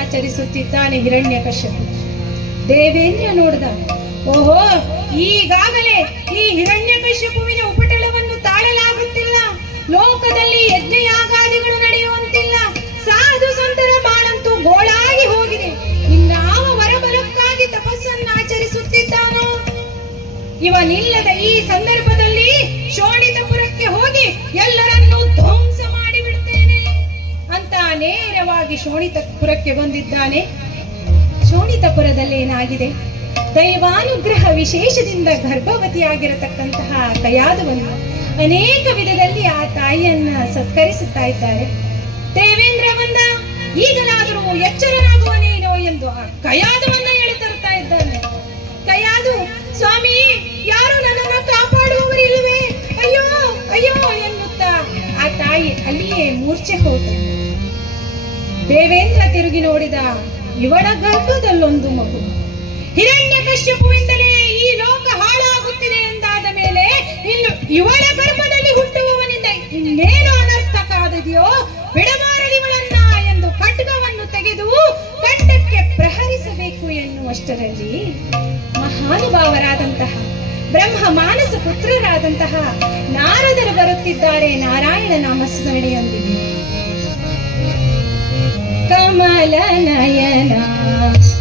ಆಚರಿಸುತ್ತಿದ್ದಾನೆ ಹಿರಣ್ಯಕಶ್ಯಪು. ದೇವೇಂದ್ರ ನೋಡಿದ, ಓಹೋ, ಈಗಾಗಲೇ ಈ ಹಿರಣ್ಯಕಶ್ಯಪುವಿನ ಉಪಟಳವನ್ನು ತಾಳಲಾಗುತ್ತಿಲ್ಲ. ಲೋಕದಲ್ಲಿ ಯಜ್ಞಯಾಗಾದಿಗಳು ನಡೆಯುವಂತಿಲ್ಲ. ಸಾಧು ಸಂತರ ಬಾಳಂತೂ ಗೋಳಾಗಿ ಹೋಗಿದೆ. ಇನ್ನಾವ ವರಬಲಕ್ಕಾಗಿ ತಪಸ್ಸನ್ನು ಆಚರಿಸುತ್ತಿದ್ದಾನೋ. ಇವನಿಲ್ಲದ ಈ ಸಂದರ್ಭದಲ್ಲಿ ಶೋಣಿತಪುರಕ್ಕೆ ಹೋಗಿ ಎಲ್ಲರನ್ನೂ ಧ್ವಂಸ ಮಾಡಿಬಿಡುತ್ತೇನೆ ಅಂತ ನೇರವಾಗಿ ಶೋಣಿತಪುರಕ್ಕೆ ಬಂದಿದ್ದಾನೆ. ಶೋಣಿತಪುರದಲ್ಲಿ ಏನಾಗಿದೆ, ದೈವಾನುಗ್ರಹ ವಿಶೇಷದಿಂದ ಗರ್ಭವತಿಯಾಗಿರತಕ್ಕಂತಹ ಕಯಾದುವನ್ನು ಅನೇಕ ವಿಧದಲ್ಲಿ ಆ ತಾಯಿಯನ್ನ ಸತ್ಕರಿಸುತ್ತಾ ಇದ್ದಾರೆ. ದೇವೇಂದ್ರ ಬಂದ, ಈಗಲಾದರೂ ಎಚ್ಚರನಾಗುವನೇನೋ ಎಂದು ಆ ಕಯಾದುವನ್ನ ಎಳೆ ತರುತ್ತಾ ಇದ್ದಾನೆ. ಕಯಾದು, ಸ್ವಾಮಿ, ಯಾರು ನನ್ನನ್ನು ಕಾಪಾಡುವವರಿಲ್ಲವೇ? ಅಯ್ಯೋ ಅಯ್ಯೋ ಎನ್ನುತ್ತಾ ಆ ತಾಯಿ ಅಲ್ಲಿಯೇ ಮೂರ್ಛೆ ಹೋದ. ದೇವೇಂದ್ರ ತಿರುಗಿ ನೋಡಿದ, ಇವಳ ಗರ್ಭದಲ್ಲೊಂದು ಮಗು. ಹಿರಣ್ಯಕಶ್ಯಪುವಿಂದಲೇ ಈ ಲೋಕ ಹಾಳಾಗುತ್ತಿದೆ ಎಂದಾದ ಮೇಲೆ ಇನ್ನು ಇವಳ ಗರ್ಭದಲ್ಲಿ ಹುಟ್ಟುವವನಿಂದ ಇನ್ನೇನು ಅನರ್ಥಕ್ಕಾದದೆಯೋ, ಬಿಡಬಾರದಿವಳನ್ನ ಎಂದು ಖಡ್ಗವನ್ನು ತೆಗೆದು ಕಂಠಕ್ಕೆ ಪ್ರಹರಿಸಬೇಕು ಎನ್ನುವಷ್ಟರಲ್ಲಿ ಮಹಾನುಭಾವರಾದಂತಹ ಬ್ರಹ್ಮ ಮಾನಸ ಪುತ್ರರಾದಂತಹ ನಾರದರು ಬರುತ್ತಿದ್ದಾರೆ ನಾರಾಯಣ ನಾಮಸ್ಮರಣೆಯೊಂದಿಗೆ. ಕಮಲ ನಯನ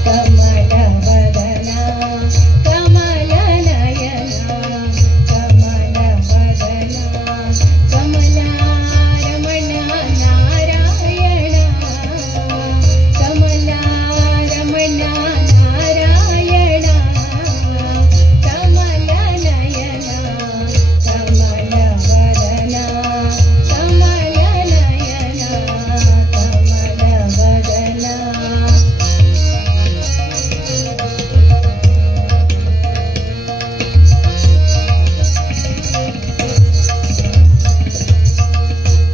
ಕಮಲ ವದನ ಕಮಲ ನಯನ ಕಮಲ ವದನ ಕಮಲ ರಮಣ ನಾರಾಯಣ ಕಮಲ ರಮಣ ನಾರಾಯಣ ಕಮಲ ನಯನ ಕಮಲ ವದನ ಕಮಲ ನಯನ ಕಮಲ ವದನ.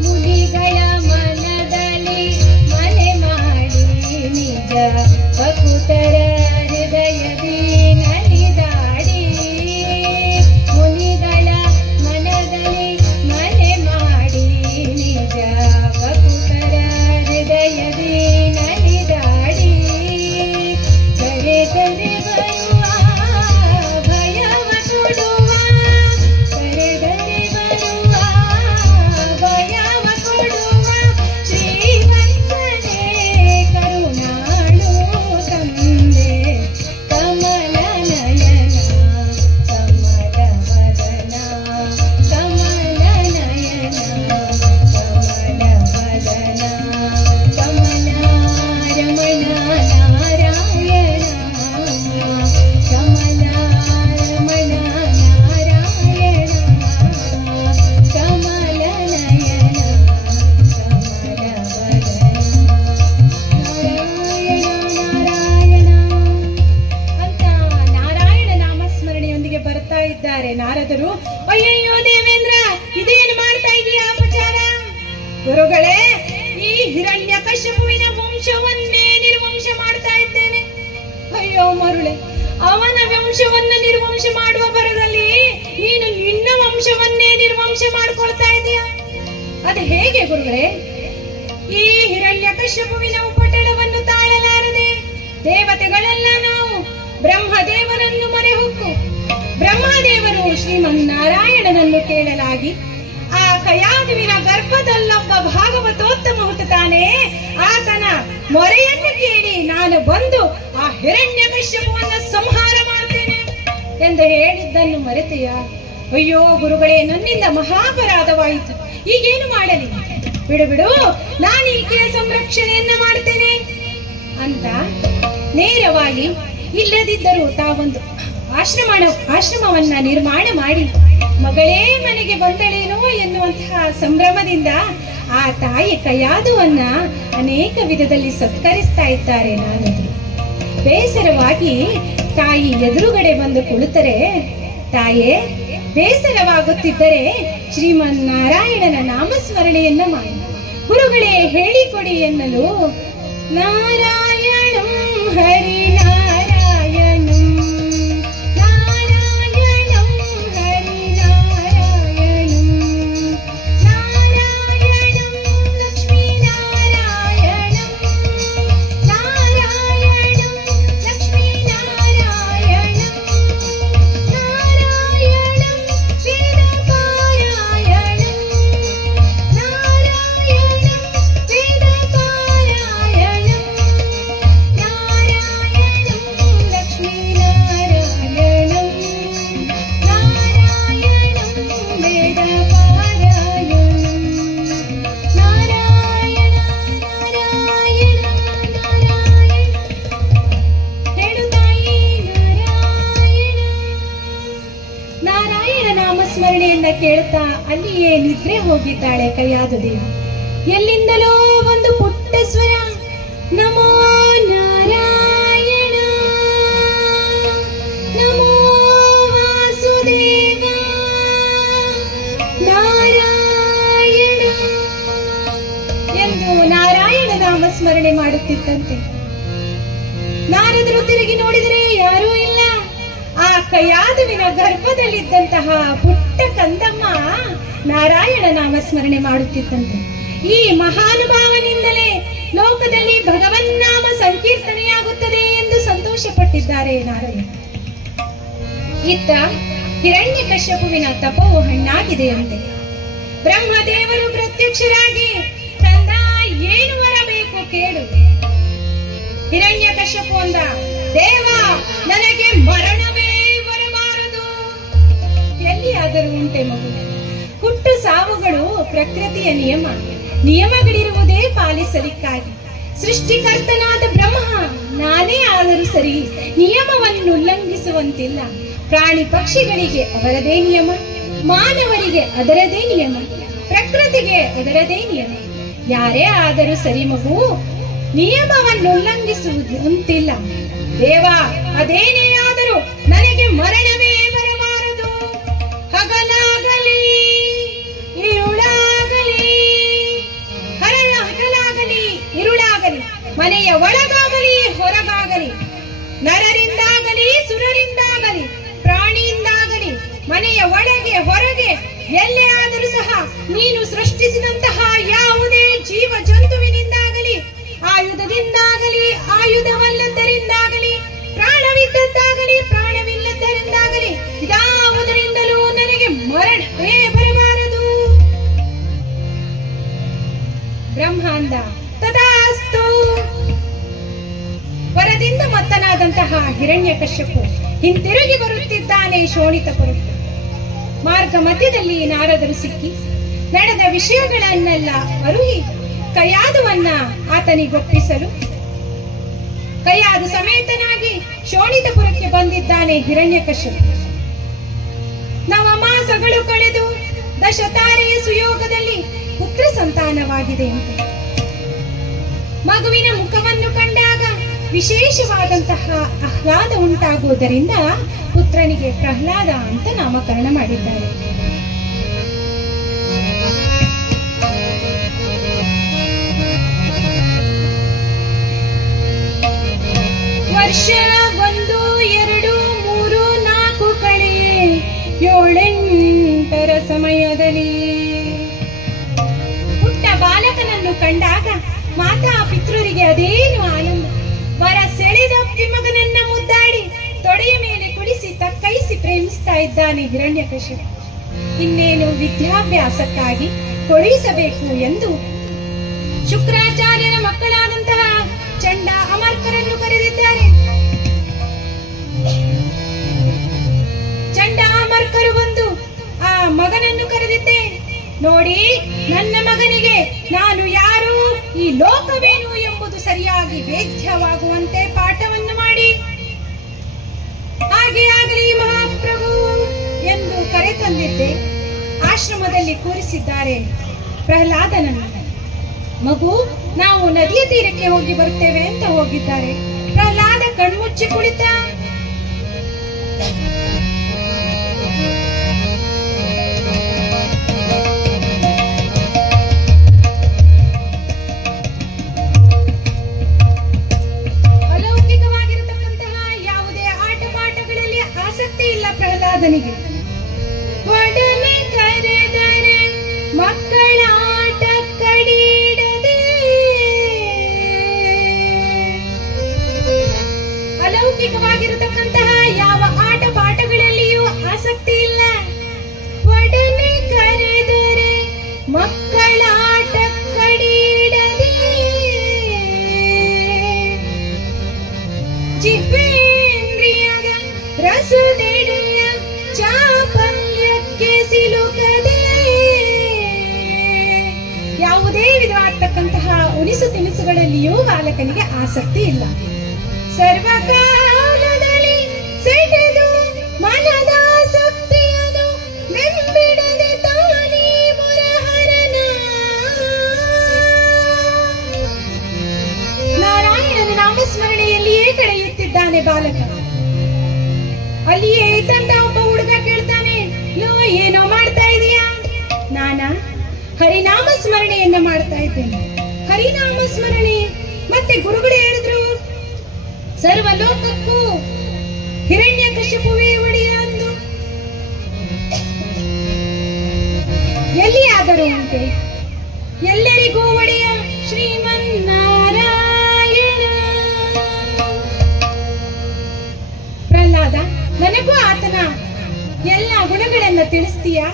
ಮುನಿಗಳ ಮನದಲ್ಲಿ ಮನೆ ಮಾಡಿ ನಿಜ ಭಕುತರ ಹೃದಯದಿ ನಲಿದಾಡಿ. ಮುನಿಗಳ ಮನದಲ್ಲಿ ಮನೆ ಮಾಡಿ ನಿಜ ಭಕುತರ ಹೃದಯದಿ ನಲಿದಾಡಿ. ಕರೆ ಕರೆ ಬರುವ ಭಯವ ಕೊಡುವ, ಕರೆದರೆ ಬರುವ ಭಯವ ಕೊಡುವ ಶ್ರೀವತ್ಸನೇ ಕರುಣಾಳು ತಂದೆ. ಕಮಲ ನಯನ ಕಮಲ ವದನ ಕಮಲ ನಯನ ಕಮಲ ವದನ ಕಮಲ ರಮಣ ನಾರಾಯಣ ಕಮಲ ರಮಣ ನಾರಾಯಣ ಕಮಲ ನಯನ ಕಮಲ ವದನ ನಾರಾಯಣ ನಾರಾಯಣ ಅಂತ ನಾರಾಯಣ ನಾಮಸ್ಮರಣೆಯೊಂದಿಗೆ ಬರ್ತಾ ಇದ್ದಾರೆ ನಾರದರು. ಅಯ್ಯಯ್ಯೋ ದೇವೇಂದ್ರ, ಇದೇನು ಮಾಡ್ತಾ ಇದೀಯಾ ಅಪಚಾರ? ಗುರುಗಳೇ, ಈ ಹಿರಣ್ಯಕಶ್ಯಪುವಿನ ವಂಶವನ್ನೇ ನಿರ್ವಂಶ ಮಾಡ್ತಾ ಇದ್ದೇನೆ. ಅಯ್ಯೋ ಮರುಳೆ, ಅವನ ವಂಶವನ್ನ ನಿರ್ವಂಶ ಮಾಡುವ ಭರದಲ್ಲಿ ನೀನು ನಿನ್ನ ವಂಶವನ್ನೇ ನಿರ್ವಂಶ ಮಾಡ್ಕೊಳ್ತಾ ಇದೀಯ. ಅದು ಹೇಗೆ ಗುರುಗಳೇ? ಈ ಹಿರಣ್ಯಕಶ್ಯಪುವಿನ ಉಪಟಳವನ್ನು ತಾಳಲಾರದೆ ದೇವತೆಗಳೆಲ್ಲ ನಾವು ಬ್ರಹ್ಮದೇವರನ್ನು ಮೊರೆಹೊಕ್ಕು ಬ್ರಹ್ಮದೇವರು ಶ್ರೀಮನ್ನಾರಾಯಣನನ್ನು ಕೇಳಲಾಗಿ ಆ ಕಯಾದುವಿನ ಗರ್ಭದಲ್ಲೊಬ್ಬ ಭಾಗವತೋತ್ತಮ ಹುಟ್ಟುತ್ತಾನೆ. ಆತನ ಮೊರೆಯನ್ನು ಕೇಳಿ ನಾನು ಬಂದು ಆ ಹಿರಣ್ಯಕಶ್ಯಪುವನ್ನು ಸಂಹಾರ ಮಾಡ್ತೇನೆ ಎಂದು ಹೇಳಿದ್ದನ್ನು ಮರೆತೆಯ? ಅಯ್ಯೋ ಗುರುಗಳೇ, ನನ್ನಿಂದ ಮಹಾಪರಾಧವಾಯಿತು. ಈಗೇನು ಮಾಡಲಿ? ಬಿಡು ಬಿಡು, ನಾನು ಈಕೆಯ ಸಂರಕ್ಷಣೆಯನ್ನ ಮಾಡ್ತೇನೆ ಅಂತ ನೇರವಾಗಿ ಇಲ್ಲದಿದ್ದರೂ ತಾವೊಂದು ಆಶ್ರಮವನ್ನ ನಿರ್ಮಾಣ ಮಾಡಿ ಮಗಳೇ ಮನೆಗೆ ಬಂದಳೇನೋ ಎನ್ನುವಂತಹ ಸಂಭ್ರಮದಿಂದ ಆ ತಾಯಿ ಕಯಾದುವನ್ನ ಅನೇಕ ವಿಧದಲ್ಲಿ ಸತ್ಕರಿಸ್ತಾ ಇದ್ದಾರೆ. ನಾನು ಬೇಸರವಾಗಿ ತಾಯಿ ಎದುರುಗಡೆ ಬಂದು ಕುಳಿತರೆ, ತಾಯೇ, ಬೇಸರವಾಗುತ್ತಿದ್ದರೆ ಶ್ರೀಮನ್ನಾರಾಯಣನ ನಾಮಸ್ಮರಣೆಯನ್ನ ಮಾಡಿ ಗುರುಗಳೇ ಹೇಳಿಕೊಡಿ ಎನ್ನಲು, ನಾರಾಯಣಂ ಹರಿ ನಾರಾಯಣಂ ನಾರಾಯಣಂ ಹರಿ ನಾರಾಯಣಂ ನಾರಾಯಣಂ ಲಕ್ಷ್ಮೀ ನಾರಾಯಣಂ ನಾರಾಯಣಂ ಅಲ್ಲಿಯೇ ನಿದ್ರೆ ಹೋಗಿದ್ದಾಳೆ ಕೈಯಾದು ದೇವಿ. ಎಲ್ಲಿಂದಲೋ ಒಂದು ಪುಟ್ಟ ಸ್ವರ, ನಮೋ ನಾರಾಯಣ ನಮೋ ವಾಸುದೇವ ನಾರಾಯಣ ಎಂದು ನಾರಾಯಣ ನಾಮ ಸ್ಮರಣೆ ಮಾಡುತ್ತಿದ್ದಂತೆ ನಾರದರು ತಿರುಗಿ ನೋಡಿದರೆ ಯಾರೂ ಇಲ್ಲ. ಆ ಕೈಯಾದುವಿನ ಗರ್ಭದಲ್ಲಿದ್ದಂತಹ ಪುಟ್ಟ ಕಂದಮ್ಮ ನಾರಾಯಣ ನಾಮಸ್ಮರಣೆ ಮಾಡುತ್ತಿದ್ದಂತೆ. ಈ ಮಹಾನುಭಾವನಿಂದಲೇ ಲೋಕದಲ್ಲಿ ಭಗವನ್ನಾಮ ಸಂಕೀರ್ತನೆಯಾಗುತ್ತದೆ ಎಂದು ಸಂತೋಷ ಪಟ್ಟಿದ್ದಾರೆ ನಾರದರು. ಇತ್ತ ಹಿರಣ್ಯಕಶ್ಯಪುವಿನ ತಪವು ಹಣ್ಣಾಗಿದೆಯಂತೆ. ಬ್ರಹ್ಮದೇವರು ಪ್ರತ್ಯಕ್ಷರಾಗಿ, ಕಂದ ಏನು ಬರಬೇಕು ಕೇಳು. ಹಿರಣ್ಯಕಶ್ಯಪು ಅಂದ, ದೇವ ನನಗೆ ಮರಣವೇ ಬರಬಾರದು. ಎಲ್ಲಿಯಾದರೂ ಉಂಟೆ ಮಗು? ಹುಟ್ಟು ಸಾವುಗಳು ಪ್ರಕೃತಿಯ ನಿಯಮ. ನಿಯಮಗಳಿರುವುದೇ ಪಾಲಿಸಲಿಕ್ಕಾಗಿ. ಸೃಷ್ಟಿಕರ್ತನಾದ ಬ್ರಹ್ಮ ನಾನೇ ಆದರೂ ಸರಿ ನಿಯಮವನ್ನು ಉಲ್ಲಂಘಿಸುವಂತಿಲ್ಲ. ಪ್ರಾಣಿ ಪಕ್ಷಿಗಳಿಗೆ ಅವರದೇ ನಿಯಮ, ಮಾನವರಿಗೆ ಅದರದೇ ನಿಯಮ, ಪ್ರಕೃತಿಗೆ ಅದರದೇ ನಿಯಮ. ಯಾರೇ ಆದರೂ ಸರಿ ಮಗು, ನಿಯಮವನ್ನು ಉಲ್ಲಂಘಿಸುವಂತಿಲ್ಲ. ದೇವ ಅದೇನೇ ಆದರೂ ನನಗೆ ಮರಣವೇ ಬರಬಾರದು. ಹಗಲಾಗಲಿ ಇರುಳಾಗಲಿ, ಹಗಲಾಗಲಿ ಇರುಳಾಗಲಿ, ಮನೆಯ ಒಳಗಾಗಲಿ ಹೊರಗಾಗಲಿ, ನರರಿಂದಾಗಲಿ ಸುರರಿಂದಾಗಲಿ, ಪ್ರಾಣಿಯಿಂದಾಗಲಿ, ಮನೆಯ ಒಳಗೆ ಹೊರಗೆ ಎಲ್ಲೇ ಆದರೂ ಸಹ ನೀನು ಸೃಷ್ಟಿಸಿದಂತಹ ಯಾವುದೇ ಜೀವ ಜಂತುವಿನಿಂದಾಗಲಿ, ಆಯುಧದಿಂದಾಗಲಿ ಆಯುಧವಲ್ಲದರಿಂದಾಗಲಿ, ಪ್ರಾಣವಿದ್ದದ್ದಾಗಲಿ ಪ್ರಾಣವಿಲ್ಲದರಿಂದಾಗಲಿ, ಯಾವುದರಿಂದಲೂ ನನಗೆ ಮರಣವೇ ಬರಬಾರದು. ಬ್ರಹ್ಮಾಂಡ ತದಾಸ್ತು. ವರದಿಂದ ಮತ್ತನಾದಂತಹ ಹಿರಣ್ಯಕಶ್ಯಪು ಹಿಂತಿರುಗಿ ಬರುತ್ತಿದ್ದಾನೆ ಶೋಣಿತಪುರಕ್ಕೆ. ಮಾರ್ಗ ಮಧ್ಯದಲ್ಲಿ ನಾರದರು ಸಿಕ್ಕಿ ನಡೆದ ವಿಷಯಗಳನ್ನೆಲ್ಲ ಅರುಹಿ ಕೈಯಾದುವನ್ನ ಆತನಿಗೊಪ್ಪಿಸಲು ಕೈಯಾದು ಸಮೇತನಾಗಿ ಶೋಣಿತಪುರಕ್ಕೆ ಬಂದಿದ್ದಾನೆ ಹಿರಣ್ಯಕಶ್ಯಪು. ನವಮಾಸಗಳು ಕಳೆದು ದಶತಾರೆಯ ಸುಯೋಗದಲ್ಲಿ ಪುತ್ರ ಸಂತಾನವಾಗಿದೆ ಅಂತ ಮಗುವಿನ ಮುಖವನ್ನು ಕಂಡಾಗ ವಿಶೇಷವಾದಂತಹ ಆಹ್ಲಾದ ಉಂಟಾಗುವುದರಿಂದ ಪುತ್ರನಿಗೆ ಪ್ರಹ್ಲಾದ ಅಂತ ನಾಮಕರಣ ಮಾಡಿದ್ದಾರೆ. ವರ್ಷ 1, 2, 3, 4 ಕಳೆ 7-8ರ ಸಮಯದಲ್ಲಿ ಪುಟ್ಟ ಬಾಲಕನನ್ನು ಕಂಡಾಗ ಮಾತಾ ಪಿತೃರಿಗೆ ಅದೇನು ಆನಂದ. ವರ ಸೆಳೆದ ಮಗನನ್ನ ಮುದ್ದಾಡಿ ತೊಡೆಯ ಮೇಲೆ ಕುಳಿಸಿ ತಕ್ಕೈಸಿ ಪ್ರೇಮಿಸ್ತಾ ಇದ್ದಾನೆ ಹಿರಣ್ಯಕಶ್ಯಪು. ಇನ್ನೇನು ವಿದ್ಯಾಭ್ಯಾಸಕ್ಕಾಗಿ ಕಳುಹಿಸಬೇಕು ಎಂದು ಶುಕ್ರಾಚಾರ್ಯರ ಮಕ್ಕಳಾದಂತಹ ಚಂಡ ಅಮರ್ಕರನ್ನು ಕರೆದಿದ್ದಾರೆ. ಚಂಡ ಅಮರ್ಕರು ಬಂದು ಆ ಮಗನನ್ನು ಕರೆದಿದ್ದೆ, ನೋಡಿ ನನ್ನ ಮಗನಿಗೆ ನಾನು ಯಾರು, ಈ ಲೋಕವೇನು ಎಂಬುದು ಸರಿಯಾಗಿ ವೇದ್ಯವಾಗುವಂತೆ ಪಾಠವನ್ನು ಮಾಡಿ, ಹಾಗೆ ಆಗಲಿ ಮಹಾಪ್ರಭು ಎಂದು ಕರೆತಂದಿದ್ದೆ. ಆಶ್ರಮದಲ್ಲಿ ಕೂರಿಸಿದ್ದಾರೆ ಪ್ರಹ್ಲಾದನನ್ನು. ಮಗು, ನಾವು ನದಿಯ ತೀರಕ್ಕೆ ಹೋಗಿ ಬರ್ತೇವೆ ಅಂತ ಹೋಗಿದ್ದಾರೆ. ಪ್ರಹ್ಲಾದ ಕಣ್ಮುಚ್ಚಿ ಕುಳಿತ. ಅಲೌಕಿಕವಾಗಿರತಕ್ಕಂತಹ ಯಾವುದೇ ಆಟ ಪಾಠಗಳಲ್ಲಿ ಆಸಕ್ತಿ ಇಲ್ಲ ಪ್ರಹ್ಲಾದನಿಗೆ. ಒಡನೆ ಕರೆದರೆ ಮಕ್ಕಳ ಆಟ ಕಡಿಡದೆ, ಅಲೌಕಿಕವಾಗಿರತಕ್ಕಂತಹ ಯಾವ ಆಟ ಪಾಠಗಳಲ್ಲಿಯೂ ಆಸಕ್ತಿ ಇಲ್ಲ. ಒಡನೆ ಕರೆದರೆ ಮಕ್ಕಳ ಆಟ ಕಡಿಡದೆ, ಜಿಹ್ವೇಂದ್ರಿಯದ ರಸದೆಡೆಯ ಚಾಪಲ್ಯಕ್ಕೆ ಸಿಲುಕದೆ, ಯಾವುದೇ ವಿಧವಾಗ್ತಕ್ಕಂತಹ ಉಣಿಸು ತಿನಿಸುಗಳಲ್ಲಿಯೂ ಬಾಲಕನಿಗೆ ಆಸಕ್ತಿ ಇಲ್ಲ. ಸರ್ವಕಾಲದಲ್ಲಿ ಸೆಟೆದು ಮನದ ಆಸಕ್ತಿಯನ್ನು ಮೆಂಬಿಡದೆ ತಾನೇ ಬಾಲಕ. ಅಲ್ಲಿಯೇ ಇದ್ದಂತ ಒಬ್ಬ ಹುಡುಗ ಕೇಳ್ತಾನೆ, ಲೋ ಏನೋ ಮಾಡ್ತಾ ಇದೀಯಾ? ನಾನಾ ಹರಿನಾಮ ಸ್ಮರಣೆಯನ್ನ ಮಾಡ್ತಾ ಇದ್ದೇನೆ. ಹರಿನಾಮ ಸ್ಮರಣೆ. ಮತ್ತೆ ಗುರುಗಳು ಹೇಳಿದ್ರು, ಸರ್ವಲೋಕಕ್ಕೂ ಹಿರಣ್ಯಕಶಿಪುವೇ ಒಡೆಯ ಅಂದು. ಎಲ್ಲಿಯಾದರೂ ಉಂಟೆ, ಎಲ್ಲರಿಗೂ ಒಡೆಯ ಶ್ರೀಮನ್ನಾರಾಯಣ. ಪ್ರಹ್ಲಾದ, ನನಗೂ ಆತನ ಎಲ್ಲ ಗುಣಗಳನ್ನ ತಿಳಿಸ್ತೀಯಾ?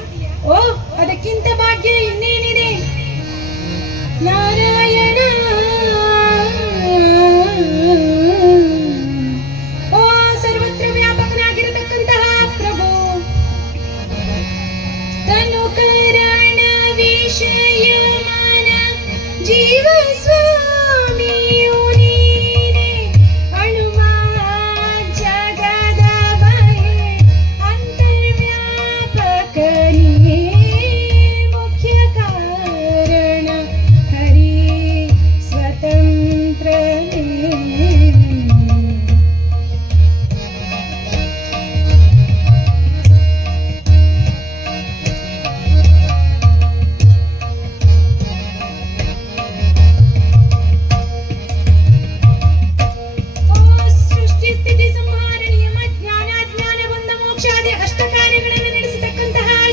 ಓ, ಅದಕ್ಕಿಂತ ಭಾಗ್ಯ ಇನ್ನೇನಿದೆ. ನಾರಾಯಣ ಓ ಸರ್ವತ್ರ ವ್ಯಾಪಕನಾಗಿರತಕ್ಕಂತಹ ಪ್ರಭು, ತನು ಕರಣ ವಿಷಯ ಮನ ಜೀವ ಸ್ವಾಮಿಯು ನೀನೆ. ಅಣುಮ ಜಗದ ಬಗೆ ಅಂತರ್ವ್ಯಾಪಕನೇ, ಮುಖ್ಯ ಕಾರಣ ಹರಿ ಸ್ವತಂತ್ರನೇ.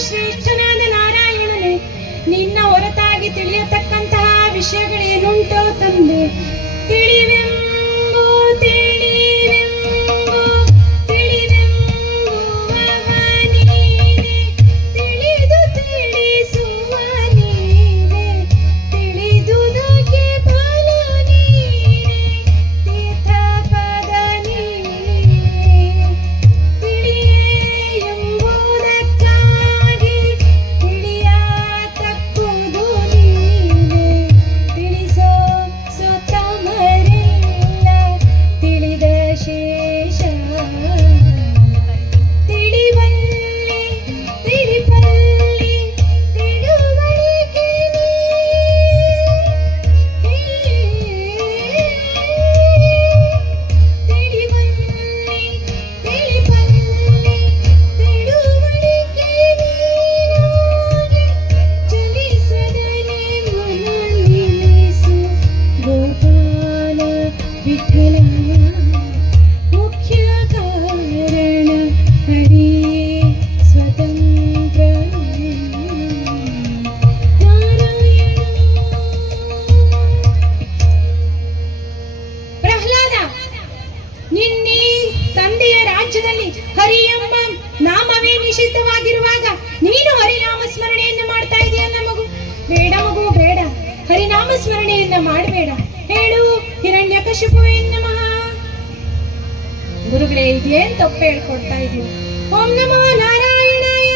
ಶ್ರೇಷ್ಠನಾದ ನಾರಾಯಣನೇ, ನಿನ್ನ ಹೊರತಾಗಿ ತಿಳಿಯತಕ್ಕಂತಹ ವಿಷಯಗಳೇನುಂಟೋ ತಂದೆ. ತಿಳಿವೆಂಬು ತಿಳಿವೆಂಬು ತಿಳಿವೆಂಬುವವ ನೀನೆ, ತಿಳಿದು ತಿಳಿಸುವ ನೀನೆ, ತಿಳಿದುದಕ್ಕೆ ಫಲ ನೀನೆ, ತೀರ್ಥ ಪದ ನೀನೆ. ತಿಳಿಯೇ ಎಂಬುದಕ್ಕಾಗಿ ತಿಳಿಯತಕ್ಕುದು ನೀನೆ, ತಿಳಿಸೋ ಸುತ್ತಮರೆಲ್ಲ ತಿಳಿದ ಶೇಷ. ತಿಳಿವಲ್ಲಿ ತಿಳಿಪಲ್ಲಿ ತಿಳುವಳಿಕೆ ತಿಳಿವಲ್ಲಿ ತಿಳಿಪಲ್ಲಿ ತಿಳುವಳಿಕೆ ನೀನಾಗಿ, ಚಲಿಸದನೆ ಮನ ನಿಲ್ಲಿಸು ಗೋಪಾಲ ವಿಠಲ. ಮುಖ್ಯ ಕಾರಣ ಹರಿ ಸ್ವತಂತ್ರ ನಾರಾಯಣ. ಪ್ರಹ್ಲಾದ, ನಿನ್ನೆ ತಂದೆಯ ರಾಜ್ಯದಲ್ಲಿ ಹರಿ ಎಂಬ ನಾಮವೇ ನಿಷಿದ್ಧವಾಗಿರುವಾಗ ನೀನು ಹರಿನಾಮ ಸ್ಮರಣೆಯನ್ನು ಮಾಡ್ತಾ ಇದೆಯಲ್ಲ ಮಗು? ಬೇಡ ಮಗು, ಬೇಡ. ಹರಿನಾಮ ಸ್ಮರಣೆಯನ್ನ ಮಾಡಬೇಡ. ಹೇಳು, ಹಿರಣ್ಯಕಶಿಪುವೇ ನಮಃ. ಗುರುಗಳೇ, ಇದೇನ್ ತಪ್ಪು ಹೇಳ್ಕೊಡ್ತಾ ಇದ್ದೀವಿ? ಓಂ ನಮೋ ನಾರಾಯಣಾಯ.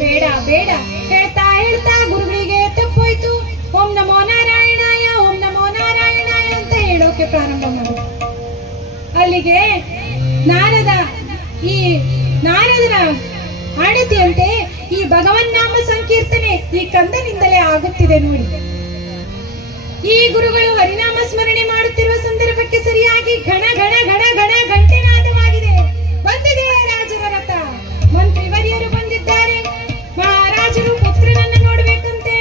ಬೇಡ ಬೇಡ, ಹೇಳ್ತಾ ಹೇಳ್ತಾ ಗುರುಗಳಿಗೆ ತಪ್ಪೋಯ್ತು. ಓಂ ನಮೋ ನಾರಾಯಣಾಯ, ಓಂ ನಮೋ ನಾರಾಯಣಾಯ ಅಂತ ಹೇಳೋಕೆ ಪ್ರಾರಂಭ ಮಾಡು. ಅಲ್ಲಿಗೆ ಈ ನಾರದರ ಆಣತಿಯಂತೆ ಈ ಭಗವನ್ನಾಮ ಸಂಕೀರ್ತನೆ ಈ ಕಂದನಿಂದಲೇ ಆಗುತ್ತಿದೆ ನೋಡಿ. ಈ ಗುರುಗಳು ಹರಿನಾಮ ಸ್ಮರಣೆ ಮಾಡುತ್ತಿರುವ ಸಂದರ್ಭಕ್ಕೆ ಸರಿಯಾಗಿ ಘಣ ಘಣ ಘಣ ಘಣ ಘಂಟೆನಾದವಾಗಿದೆ. ಬಂದಿದೆ ರಾಜರ ರಥ. ಮಂತ್ರಿವರ್ಯರು ಬಂದಿದ್ದಾರೆ. ಮಹಾರಾಜರು ಪುತ್ರನನ್ನ ನೋಡ್ಬೇಕಂತೆ.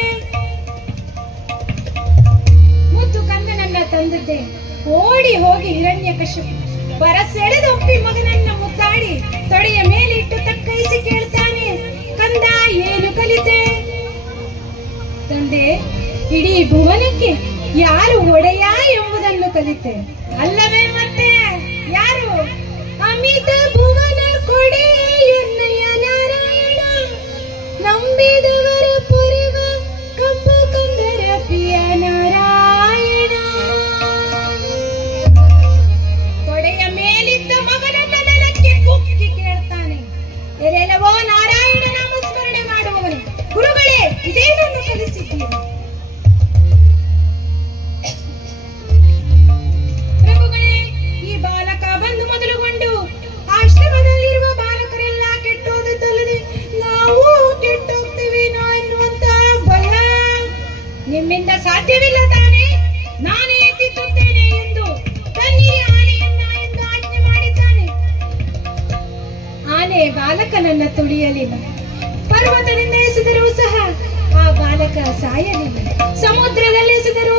ಮುದ್ದು ಕಂದನನ್ನ ತಂದಿದ್ದೆ. ಓಡಿ ಹೋಗಿ ಹಿರಣ್ಯಕಶಿಪು ಬರಸೆಳೆದೊಪ್ಪಿ ಮಗನನ್ನ ಮುದ್ದಾಡಿ ತೊಡೆಯ ಮೇಲಿಟ್ಟು ತಕ್ಕೈಸಿ ಕೇಳ್ತಾನೆ, ಕಂದ ಏನು ಕಲಿತೆ? ತಂದೆ, ಇಡೀ ಭುವನಕ್ಕೆ ಯಾರು ಒಡೆಯ ಎಂಬುದನ್ನು ಕಲಿತೆ. ಅಲ್ಲವೇ ಮತ್ತೆ ಯಾರು? ಅಮಿತ ಭುವನ ಕೊಡೆ ಎನ್ನಯ್ಯ ನಾರಾಯಣ, ನಂಬಿದವರ ಪೊರೆವ ಕಪ್ಪ ಕಂದರ ಪ್ರಿಯ ನಾರಾಯಣ. ತೊಡೆಯ ಮೇಲಿದ್ದ ಮಗನನ್ನ ನೆಲಕ್ಕೆ ಕುಕ್ಕಿ ಕೇಳ್ತಾನೆ, ಎಲೆಲವೋ ನಾರಾಯಣ ನಾಮಸ್ಮರಣೆ ಮಾಡುವವನೇ, ಗುರುಗಳೇ ಇದೇನನ್ನು ಕಲಿಸಿದ್ದೀರಿ? ಪ್ರಭುಗಳೇ, ಈ ಬಾಲಕ ಬಂದು ಮೊದಲುಗೊಂಡು ಆಶ್ರಮದಲ್ಲಿರುವ ಬಾಲಕರೆಲ್ಲ ಕೆಟ್ಟೋದಲ್ಲದೆ ನಾವು ಕೆಟ್ಟೋಗ್ತೇವೇನೋ ಎನ್ನುವಂತ ಭಯ. ನಿಮ್ಮಿಂದ ಸಾಧ್ಯವಿಲ್ಲ ತಾನೇ, ನಾನೇ ತಿದ್ದುತ್ತೇನೆ ಎಂದು ತನ್ನಿರಿ ಆನೆಯನ್ನ ಎಂದು ಆಜ್ಞೆ ಆದರೆ ಬಾಲಕನನ್ನ ತುಳಿಯಲಿಲ್ಲ. ಪರ್ವತದಿಂದ ಎಸೆದರೂ ಸಹ ಆ ಬಾಲಕ ಸಾಯಲಿಲ್ಲ. ಸಮುದ್ರದಲ್ಲಿ ಎಸೆದರೂ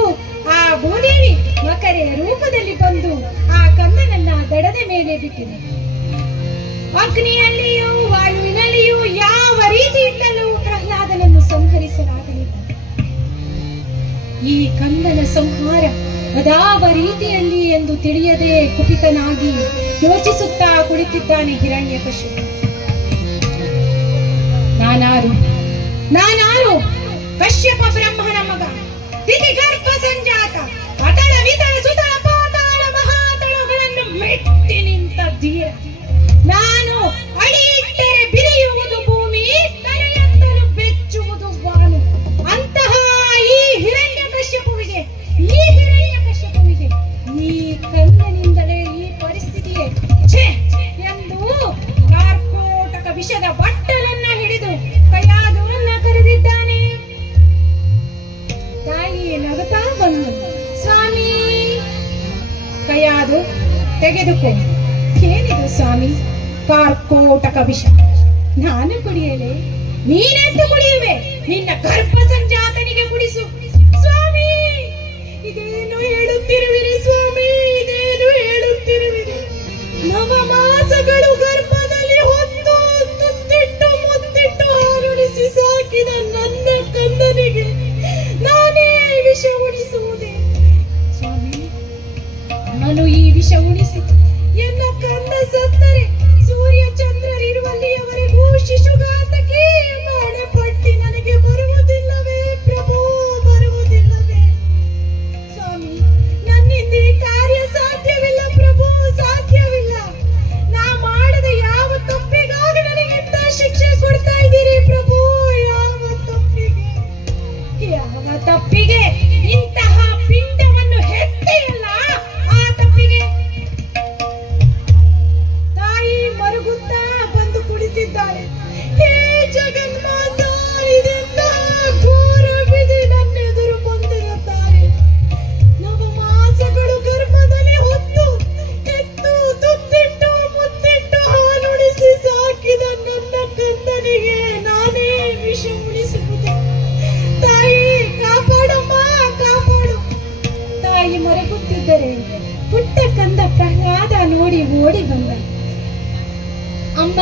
ಆ ಭೂದೇವಿ ಮಕರೆಯ ರೂಪದಲ್ಲಿ ಬಂದು ಆ ಕಂದನನ್ನ ದಡದ ಮೇಲೆ ಬಿಟ್ಟಿದೆ. ಅಗ್ನಿಯಲ್ಲಿಯೂ ವಾಯುವಿನಲ್ಲಿಯೂ ಯಾವ ರೀತಿಯಿಂದಲೂ ಪ್ರಹ್ಲಾದನನ್ನು ಸಂಹರಿಸಲಾಗಲಿಲ್ಲ. ಈ ಕಂದನ ಸಂಹಾರ ಅದಾವ ರೀತಿಯಲ್ಲಿ ಎಂದು ತಿಳಿಯದೆ ಕುಪಿತನಾಗಿ ಯೋಚಿಸುತ್ತಾ ಕುಳಿತಿದ್ದಾನೆ ಹಿರಣ್ಯಕಶಿಪು. ನಾನಾರು ಕಶ್ಯಪ ಬ್ರಹ್ಮನ ಮಗ, ತಿಥಿ ಗರ್ಭ ಸಂಜಾತ, ಅತಳ ವಿತಳ ಸುತಳ ಪಾತಾಳ ಮಹಾತಳಗಳನ್ನು ಮೆಟ್ಟಿ ನಿಂತ ಧೀರ. ನಾನು ಅಡಿ ಇಟ್ಟರೆ ಬಿರಿಯುವುದು ಭೂಮಿ, ತಲೆಯೆತ್ತಲು ಬೆಚ್ಚುವುದು ಬಾನು. ಅಂತಹ ಈ ಹಿರಣ್ಯಕಶ್ಯಪುವಿಗೆ ಈ ಕಂದನಿಂದಲೇ ಈ ಪರಿಸ್ಥಿತಿಯೇ ಛೇ ಎಂದು ಕಾರ್ಕೋಟಕ ವಿಷದ ಬಟ್ಟಲನ್ನ ಹಿಡಿದು ಕೈಯಾದವನ್ನ ಕರೆದಿದ್ದಾನೆ. ತಾಯಿ ನಗುತ್ತಾ ಬಂದು, ಸ್ವಾಮಿ ಕೈಯಾದು ತೆಗೆದುಕೊ. ಏನಿದು ಸ್ವಾಮಿ? ಕಾರ್ಕೋಟಕ ವಿಷ. ನಾನು ಕುಡಿಯಲೆ? ನೀನೆಂದು ಕುಡಿಯುವೆ? ನಿನ್ನ ಗರ್ಭ ಸಂಜಾತನಿಗೆ ಕುಡಿಸು. ಸ್ವಾಮಿ ಇದೇನು ಹೇಳುತ್ತಿರುವಿರಿ ಸ್ವಾಮಿ, ಇದೇನು ಹೇಳುತ್ತಿರುವಿರಿ? ನವಮಾಸಗಳು ಗರ್ಭದಲ್ಲಿ ಹೊತ್ತು ತುತ್ತಿಟ್ಟು ಮುತ್ತಿಟ್ಟು ಹಾರುಣಿಸಿ ಸಾಕಿದ ನನ್ನ ಕಂದನಿಗೆ ನಾನೇ ವಿಷ ಉಣಿಸುವುದೇ? ಸ್ವಾಮಿ ನಾನು ಈ ವಿಷ ಉಣಿಸಿ ಎನ್ನ ಕಂದ ಸತ್ತರೆ ಸೂರ್ಯ ಚಂದ್ರರಿರುವಲ್ಲಿಯವರೆಗೂ ಶಿಶುಘಾತಕ್ಕೆ ಮಾಡೆ ಪಟ್ಟಿ ನನಗೆ ಬರುವುದಿಲ್ಲವೇ ಪ್ರಭು, ಬರುವುದಿಲ್ಲವೇ? ಸ್ವಾಮಿ ನನ್ನಿಂದ ಈ ಕಾರ್ಯ ಸಾಧ್ಯವಿಲ್ಲ ಪ್ರಭು, ಸಾಧ್ಯವಿಲ್ಲ. ನಾ ಮಾಡದ ಯಾವ ತಪ್ಪಿಗಾಗಿ ನನಗೆ ಇಂಥ ಶಿಕ್ಷೆ ಕೊಡ್ತಾ ಇದ್ದೀರಿ ಪ್ರಭು? ಯಾವ ತಪ್ಪಿಗೆ ಇಂತಹ ಪಿಂಡವನ್ನು ಹೆತ್ತೆಯಲ್ಲ, ಆ ತಪ್ಪಿಗೆ ತಾಯಿ ಮರುಗುತ್ತಾ ಬಂದು ಕುಳಿತಿದ್ದಾಳೆ. ಹೇ ಜಗನ್ಮಾತಾ, ಇದೆಂತ ಘೋರ ವಿಧಿ ನನ್ನೆದುರು ಬಂದಿರುತ್ತಾರೆ. ನವಮಾಸಗಳು ಗರ್ಭದಲ್ಲಿ ಹೊತ್ತು ಎತ್ತು ತುತ್ತಿಟ್ಟು ಮುತ್ತಿಟ್ಟು ಹಾಲುಣಿಸಿ ಸಾಕಿದ ನನ್ನ ಕಂದನಿಗೆ ನಾನೇ ವಿಷ ಉಣಿಸುವುದೇ? ತಾಯಿ ಕಾಪಾಡಮ್ಮ, ಕಾಪಾಡು. ತಾಯಿ ಮರೆಗುತ್ತಿದ್ದರೆ ಪುಟ್ಟ ಕಂದ ಪ್ರಹ್ಲಾದ ನೋಡಿ ಓಡಿ ಬಂದ. ಅಮ್ಮ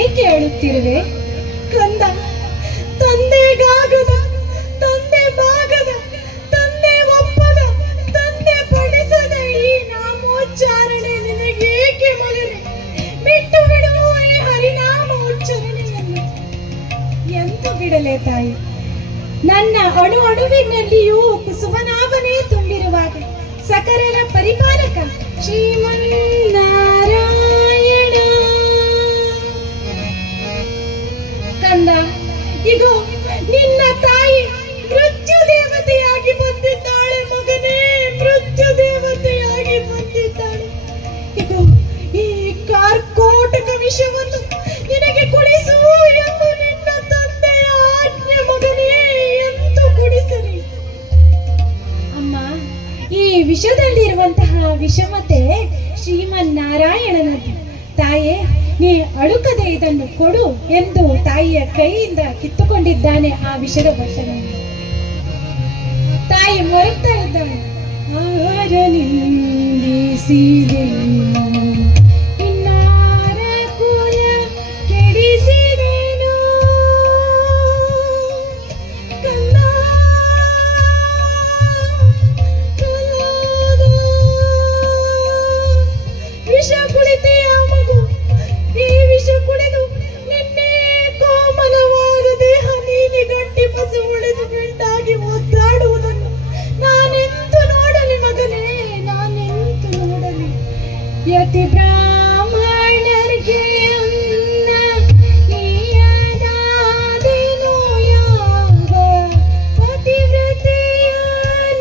ಏಕೆ ಅಳುತ್ತಿರುವೆ? ಕಂದ, ತಂದೆಗಾಗದ, ತಂದೆ ಬಾಗದ, ತಂದೆ ಒಪ್ಪದ, ತಂದೆ ಪಡಿಸದ ಈ ನಾಮೋಚ್ಚಾರಣೆ ನಿನಗೇಕೆ ಮಗನೇ? ಬಿಟ್ಟು ಬಿಡುವ ಈ ಹರಿನಾಮ ಉಚ್ಚಾರಣೆಯನ್ನು. ಎಂತು ಬಿಡಲೆ ತಾಯಿ? ನನ್ನ ಅಣು ಅಣುವಿನಲ್ಲಿಯೂ ಕುಸುಮನಾಭನೇ ತುಂಬಿರುವಾಗ ಸಕಲರ ಪರಿಪಾಲಕ ಶ್ರೀಮನ್ನಾರಾಯಣ. ಕಂದ, ಇದು ನಿನ್ನ ತಾಯಿ ಮೃತ್ಯು ದೇವತೆಯಾಗಿ ಬಂದಿದ್ದಾಳೆ ಮಗನೇ, ಮೃತ್ಯು ದೇವತೆಯಾಗಿ ಬಂದಿದ್ದಾಳೆ. ಇದು ಈ ಕಾರ್ಕೋಟಕ ವಿಷವನ್ನು ನಿನಗೆ ಕುಡಿಸು ಎಂದು ನಿನ್ನ ತಂದೆಯ ಆಜ್ಞೆ ಮಗನೇ, ಎಂದು ಕುಡಿಸಲಿ. ಅಮ್ಮ, ಈ ವಿಷದಲ್ಲಿರುವಂತಹ ವಿಷಮತೆ ಶ್ರೀಮನ್ನಾರಾಯಣನದ್ದು. ತಾಯೇ, ನೀ ಅಳುಕದೆ ಇದನ್ನು ಕೊಡು ಎಂದು ತಾಯಿಯ ಕೈಯಿಂದ ಕಿತ್ತುಕೊಂಡಿದ್ದಾನೆ ಆ ವಿಷದ ಬಟ್ಟಲನ್ನು. ತಾಯಿ ಮರುತ್ತಾ ಇದ್ದಾಳೆ. ಆರನಿಂದಿಸಿದೆ ಇನ್ನಾರ ಕುಲ ಕೆಡಿಸಿದೆನು ಕಂದ, ವಿಷ ಕುಡಿತೆಯ ಮಗು. ಈ ವಿಷ ಕುಡಿದು ನಿನ್ನೆ ಕೋಮಲವಾದ ದೇಹ ನೀಲಿ ಗಟ್ಟಿ ಪಸು ಉಳಿದು ಗಂಟಾಗಿ ಒದ್ದಾಡುವುದನ್ನು ನಾನೆಂತು ನೋಡಲಿ ಮಗನೇ, ನಾನೆಂತು ನೋಡಲಿ? ಯತಿ ಬ್ರಾಹ್ಮಣರಿಗೆ ಅನ್ನ ಈಯದಾದೆನೋ ಯಾವ ಪತಿವ್ರತೆಯ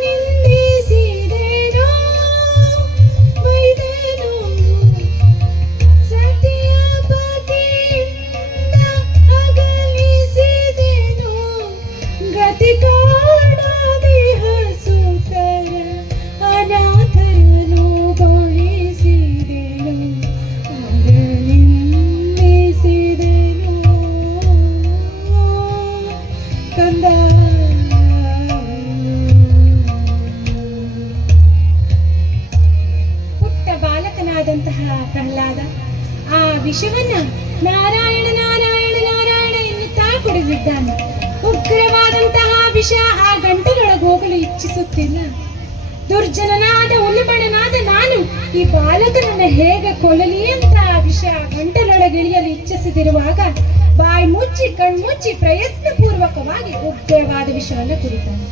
ನಿಂದಿಸಿದೆನೋ ಬೈದೆನೋ ಸತಿಯ ಪತಿಯಿಂದ ಅಗಲಿಸಿದೆನೋ ಗತಿ ಕಾಣದಿಹ ಸುತರ ಅನಾಥರನ್ನು ಗೊಳಿಸಿದೆನು. ವಿಷವನ್ನ ನಾರಾಯಣ ನಾರಾಯಣ ನಾರಾಯಣ ಎನ್ನುತ್ತಾ ಕುಡಿದಿದ್ದಾನೆ. ಉಗ್ರವಾದಂತಹ ವಿಷ ಆ ಗಂಟಲೊಳಗೆ ಹೋಗಲು ಇಚ್ಛಿಸುತ್ತಿಲ್ಲ. ದುರ್ಜನನಾದ ಉಲ್ಲಬಣನಾದ ನಾನು ಈ ಬಾಲಕನನ್ನ ಹೇಗೆ ಕೊಲ್ಲಲಿ ಅಂತ ವಿಷ ಗಂಟಲೊಳಗೆ ಇಳಿಯಲು ಇಚ್ಛಿಸದಿರುವಾಗ ಬಾಯಿ ಮುಚ್ಚಿ ಕಣ್ಮುಚ್ಚಿ ಪ್ರಯತ್ನ ಪೂರ್ವಕವಾಗಿ ಉಗ್ರವಾದ ವಿಷವನ್ನು ಕುಡಿತಾನೆ.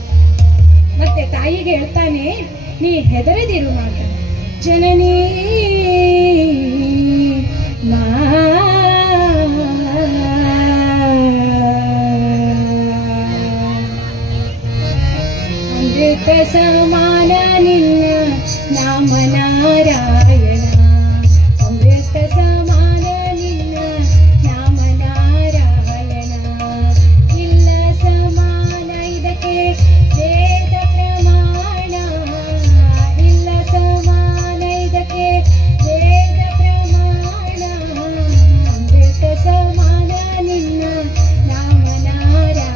ಮತ್ತೆ ತಾಯಿಗೆ ಹೇಳ್ತಾನೆ, ನೀ ಹೆದರದಿರು ಮಾತ ಜನನೀ ಅಮೃತ ಸಮಾನ ನಿನ್ನ ನಾಮ ನಾರಾಯಣ, ಅಮೃತ ಸಮಾನ ನಿನ್ನ ನಾಮ ನಾರಾಯಣ, ಇಲ್ಲ ಸಮಾನ ಇದಕ್ಕೆ ವೇದ ಪ್ರಮಾಣ, ಇಲ್ಲ ಸಮಾನ ಇದಕ್ಕೆ ವೇದ ಪ್ರಮಾಣ, ಅಮೃತ ಸಮಾನ ನಿನ್ನ ನಾಮ ನಾರಾಯಣ.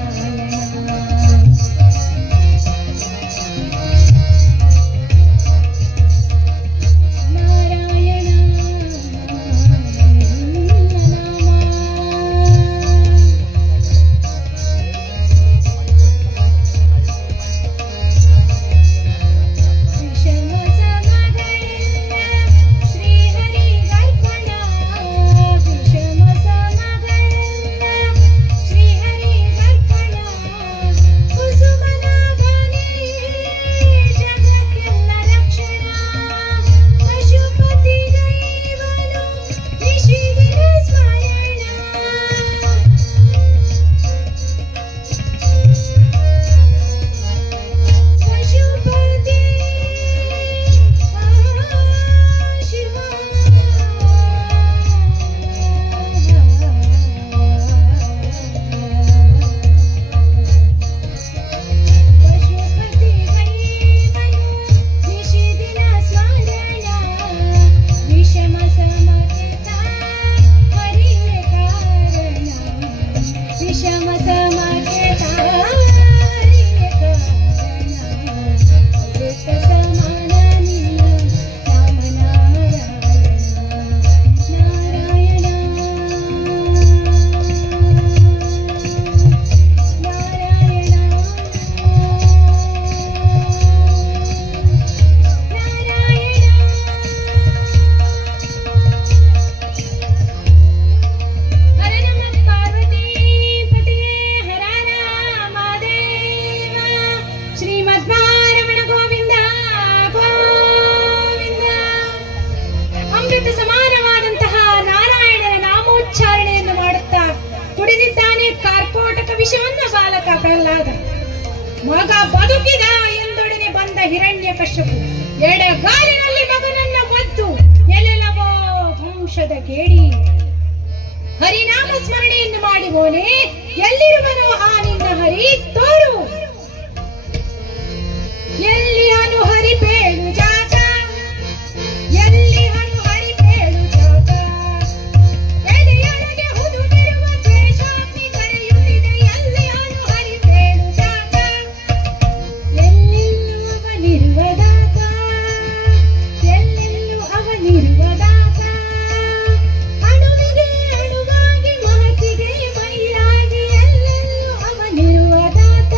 ಸಮಾನವಾದಂತಹ ನಾರಾಯಣನ ನಾಮೋಚ್ಚಾರಣೆಯನ್ನು ಮಾಡುತ್ತಾ ಕುಡಿದಿದ್ದಾನೆ ಕಾರ್ಕೋಟಕ ವಿಷವನ್ನ ಬಾಲಕ ಪ್ರಹ್ಲಾದ. ಮಗ ಬದುಕಿದ ಎಂದೊಡನೆ ಬಂದ ಹಿರಣ್ಯಕಶ್ಯಪು ಎಡಗಾಲಿನಲ್ಲಿ ಮಗನನ್ನ ಒದ್ದು ಎಲ್ಲೆಲ್ಲವೋ ವಂಶದ ಕೇಳಿ ಹರಿನಾಮ ಸ್ಮರಣೆಯನ್ನು ಮಾಡಿಬೋನೆ, ಎಲ್ಲಿರುವನು ಆ ನಿನ್ನ ಹರಿ ತೋರು, ಎಲ್ಲಿ ಅನು ಹರಿ ಬೇಳು ಜಾತ, ಎಲ್ಲಿ ಅನು ಹರಿ ಬೇಳು ಜಾತ, ಎದೆಯೊಳಗೆ ಹುದುಗಿರುವ ದ್ವೇಷಾಗ್ನಿ ಕರೆಯುತ್ತಿದೆ, ಎಲ್ಲಿ ಅನು ಹರಿ ಬೇಳು ಜಾತ, ಎಲ್ಲೆಲ್ಲೂ ಅವನಿರುವದಾತ, ಎಲ್ಲೆಲ್ಲೂ ಅವನಿರುವದಾತ, ಅಣುವಿಗೆ ಅಣುವಾಗಿ ಮಹತಿಗೆ ಮೈಯಾಗಿ ಎಲ್ಲೆಲ್ಲೂ ಅವನಿರುವದಾತ.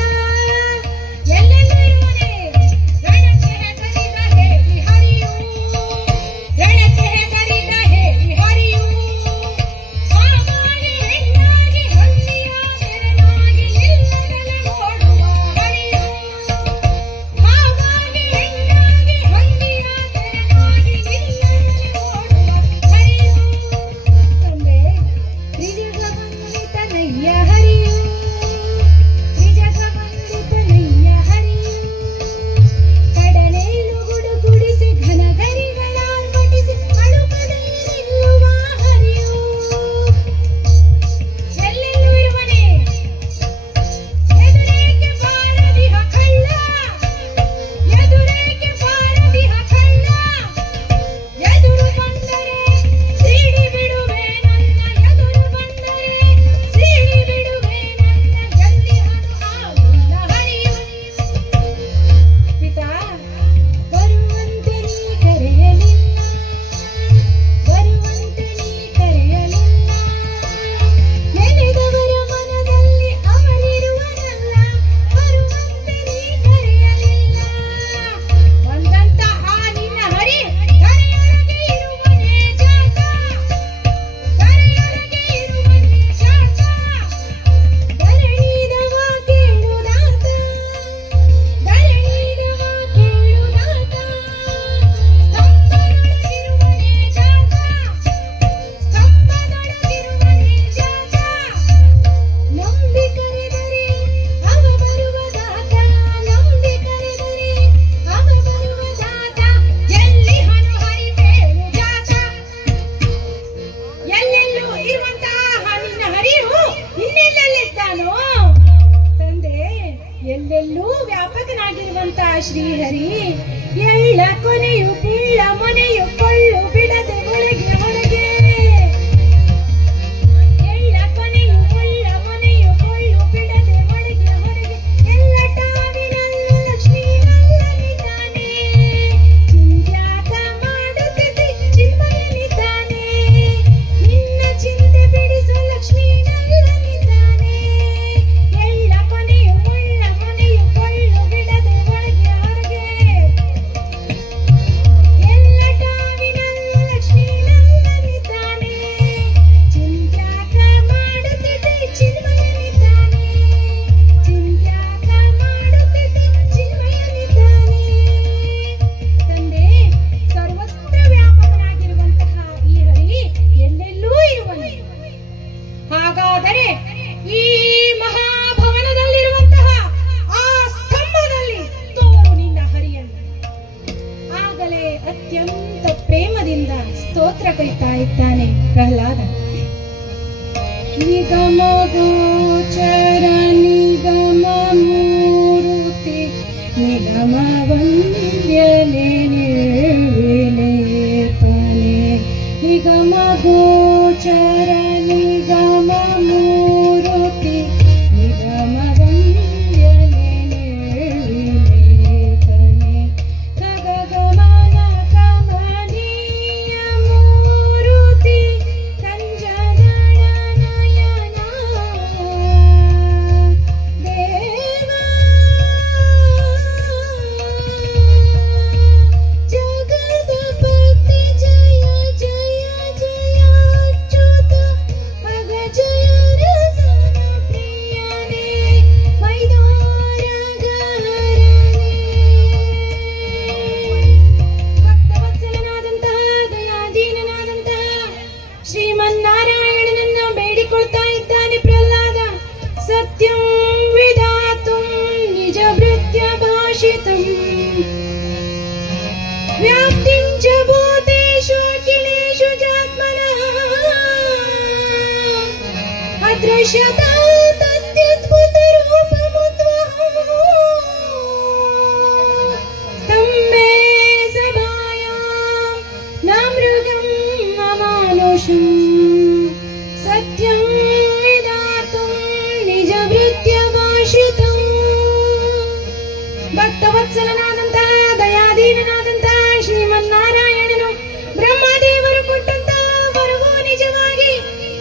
ವ್ಯಾಪಕನಾಗಿರುವಂತ ಶ್ರೀಹರಿ ಎಳ್ಳ ಕೊನೆಯು ಪುಳ್ಳ ಮನೆಯು ಕೊಳ್ಳು ಬಿಡದೆ ಒಳಗೆ ಹೊರಗೆ ಎಳ್ಳ ಕೊನೆಯು ಪುಳ್ಳ ಮನೆಯು ಕೊಳ್ಳು ಬಿಡದೆ ಒಳಗೆ ಹೊರಗೆ ಎಲ್ಲ ಟಾವಿನಲ್ಲೂ ಲಕ್ಷ್ಮೀ ನಲ್ಲನಿದ್ದಾನೆ ಚಿಂತ್ಯಾಕ ಮಾಡುತ್ತಿದ್ದೆ ಚಿನ್ಮಯನಿದ್ದಾನೆ ನಿನ್ನ ಚಿಂತೆ ಬಿಡಿಸೋ ಲಕ್ಷ್ಮೀ ನಲ್ಲನಿದ್ದಾನೆ ಎಳ್ಳ ಕೊನೆಯು ಮುಳ್ಳ ಮನೆಯು ಕೊಳ್ಳು ಬಿಡದೆ ಒಳಗೆ ಹೊರಗೆ ಎಲ್ಲ ಟಾವಿನಲ್ಲೂ ಲಕ್ಷ್ಮೀ ನಲ್ಲನಿದ್ದಾನೆ ಚಿಂತ್ಯಾಕ ಮಾಡುತ್ತಿದ್ದೆ ಚಿನ್ಮಯನಿದ್ದಾನೆ ಚಿಂತ್ಯಾಕ ಮಾಡುತ್ತಿದ್ದೆ ಚಿನ್ಮಯನಿದ್ದಾನೆ ತಂದೆ ಸರ್ವತ್ರ ವ್ಯಾಪಕನಾಗಿರುವಂತಹ ಈ ಹರಿ ಎಲ್ಲೆಲ್ಲೂ ಇರುವನು ಹಾಗಾದರೆ ಈ ಮಹಾಭವನದಲ್ಲಿರುವಂತಹ ಆ ಸ್ತಂಭದಲ್ಲಿ ತೋರು ನಿನ್ನ ಹರಿಯನ್ನು ಆಗಲೇ ಅತ್ಯಂತ ಪ್ರೇಮದಿಂದ ಸ್ತೋತ್ರ ಕರಿತಾ ಇದ್ದಾನೆ ಪ್ರಹ್ಲಾದ ನಿಗಮ ಗೋಚರ ನಿಗಮ ಮೂರುತಿ ನಿಗಮ ವಂದ್ಯನೆ ನಿರ್ವಿಲೇಪನೆ ನಿಗಮ ಗೋಚರ ನಿಗಮ ಮೂರುತಿ ನಿಗಮ ವಂದ್ಯನೆ ನಿರ್ವಿಲೇಪನೆ ಖಗಗಮನ ಕಮನೀಯ ಮೂರುತಿ ಕಂಜಗಣ ನಯನ ದೇವ ಜಗದಪತಿ ಜಯ ಜಯ ಜಯ ಅಚ್ಯುತ ಅಗ ಜಯ ರಸನ ಪ್ರಿಯನೇ ಮೈದಾರಗಹರನೇ ಭಕ್ತವತ್ಸಲನಾದಂತಹ ದಯಾದೀನನಾದಂತಹ ಶ್ರೀಮನ್ನಾರಾಯಣನನ್ನ ಬೇಡಿಕೊಳ್ತಾ ಇದ್ದಾನೆ ಪ್ರಹ್ಲಾದ ಸತ್ಯಂ ವಿಧಾತುಂ ನಿಜ ಭೃತ್ಯ ಭಾಷಿತಂ ವ್ಯಾಪ್ತಿಂ ಚ ಭೂತೇಷು ಅಖಿಲೇಷು ಜಾತ್ಮನಃ ಅದೃಶ್ಯತ ತದ್ಯದ್ಭುತ ರೂಪಮುದ್ವಹಂ ಸ್ತಂಭೆ ಸಭಾಯಾಂ ನ ಮೃಗಂ ನ ಮಾನುಷಂ ಸತ್ಯಂ ವಿಧಾತುಂ ನಿಜ ಭೃತ್ಯ ಭಾಷಿತಂ ಭಕ್ತವತ್ಸಲನಾದಂತಹ ದಯಾದೀನನಾದಂತಹ ಶ್ರೀಮನ್ನಾರಾಯಣನು ಬ್ರಹ್ಮದೇವರು ಕೊಟ್ಟಂತಹ ವರವು ನಿಜವಾಗಿ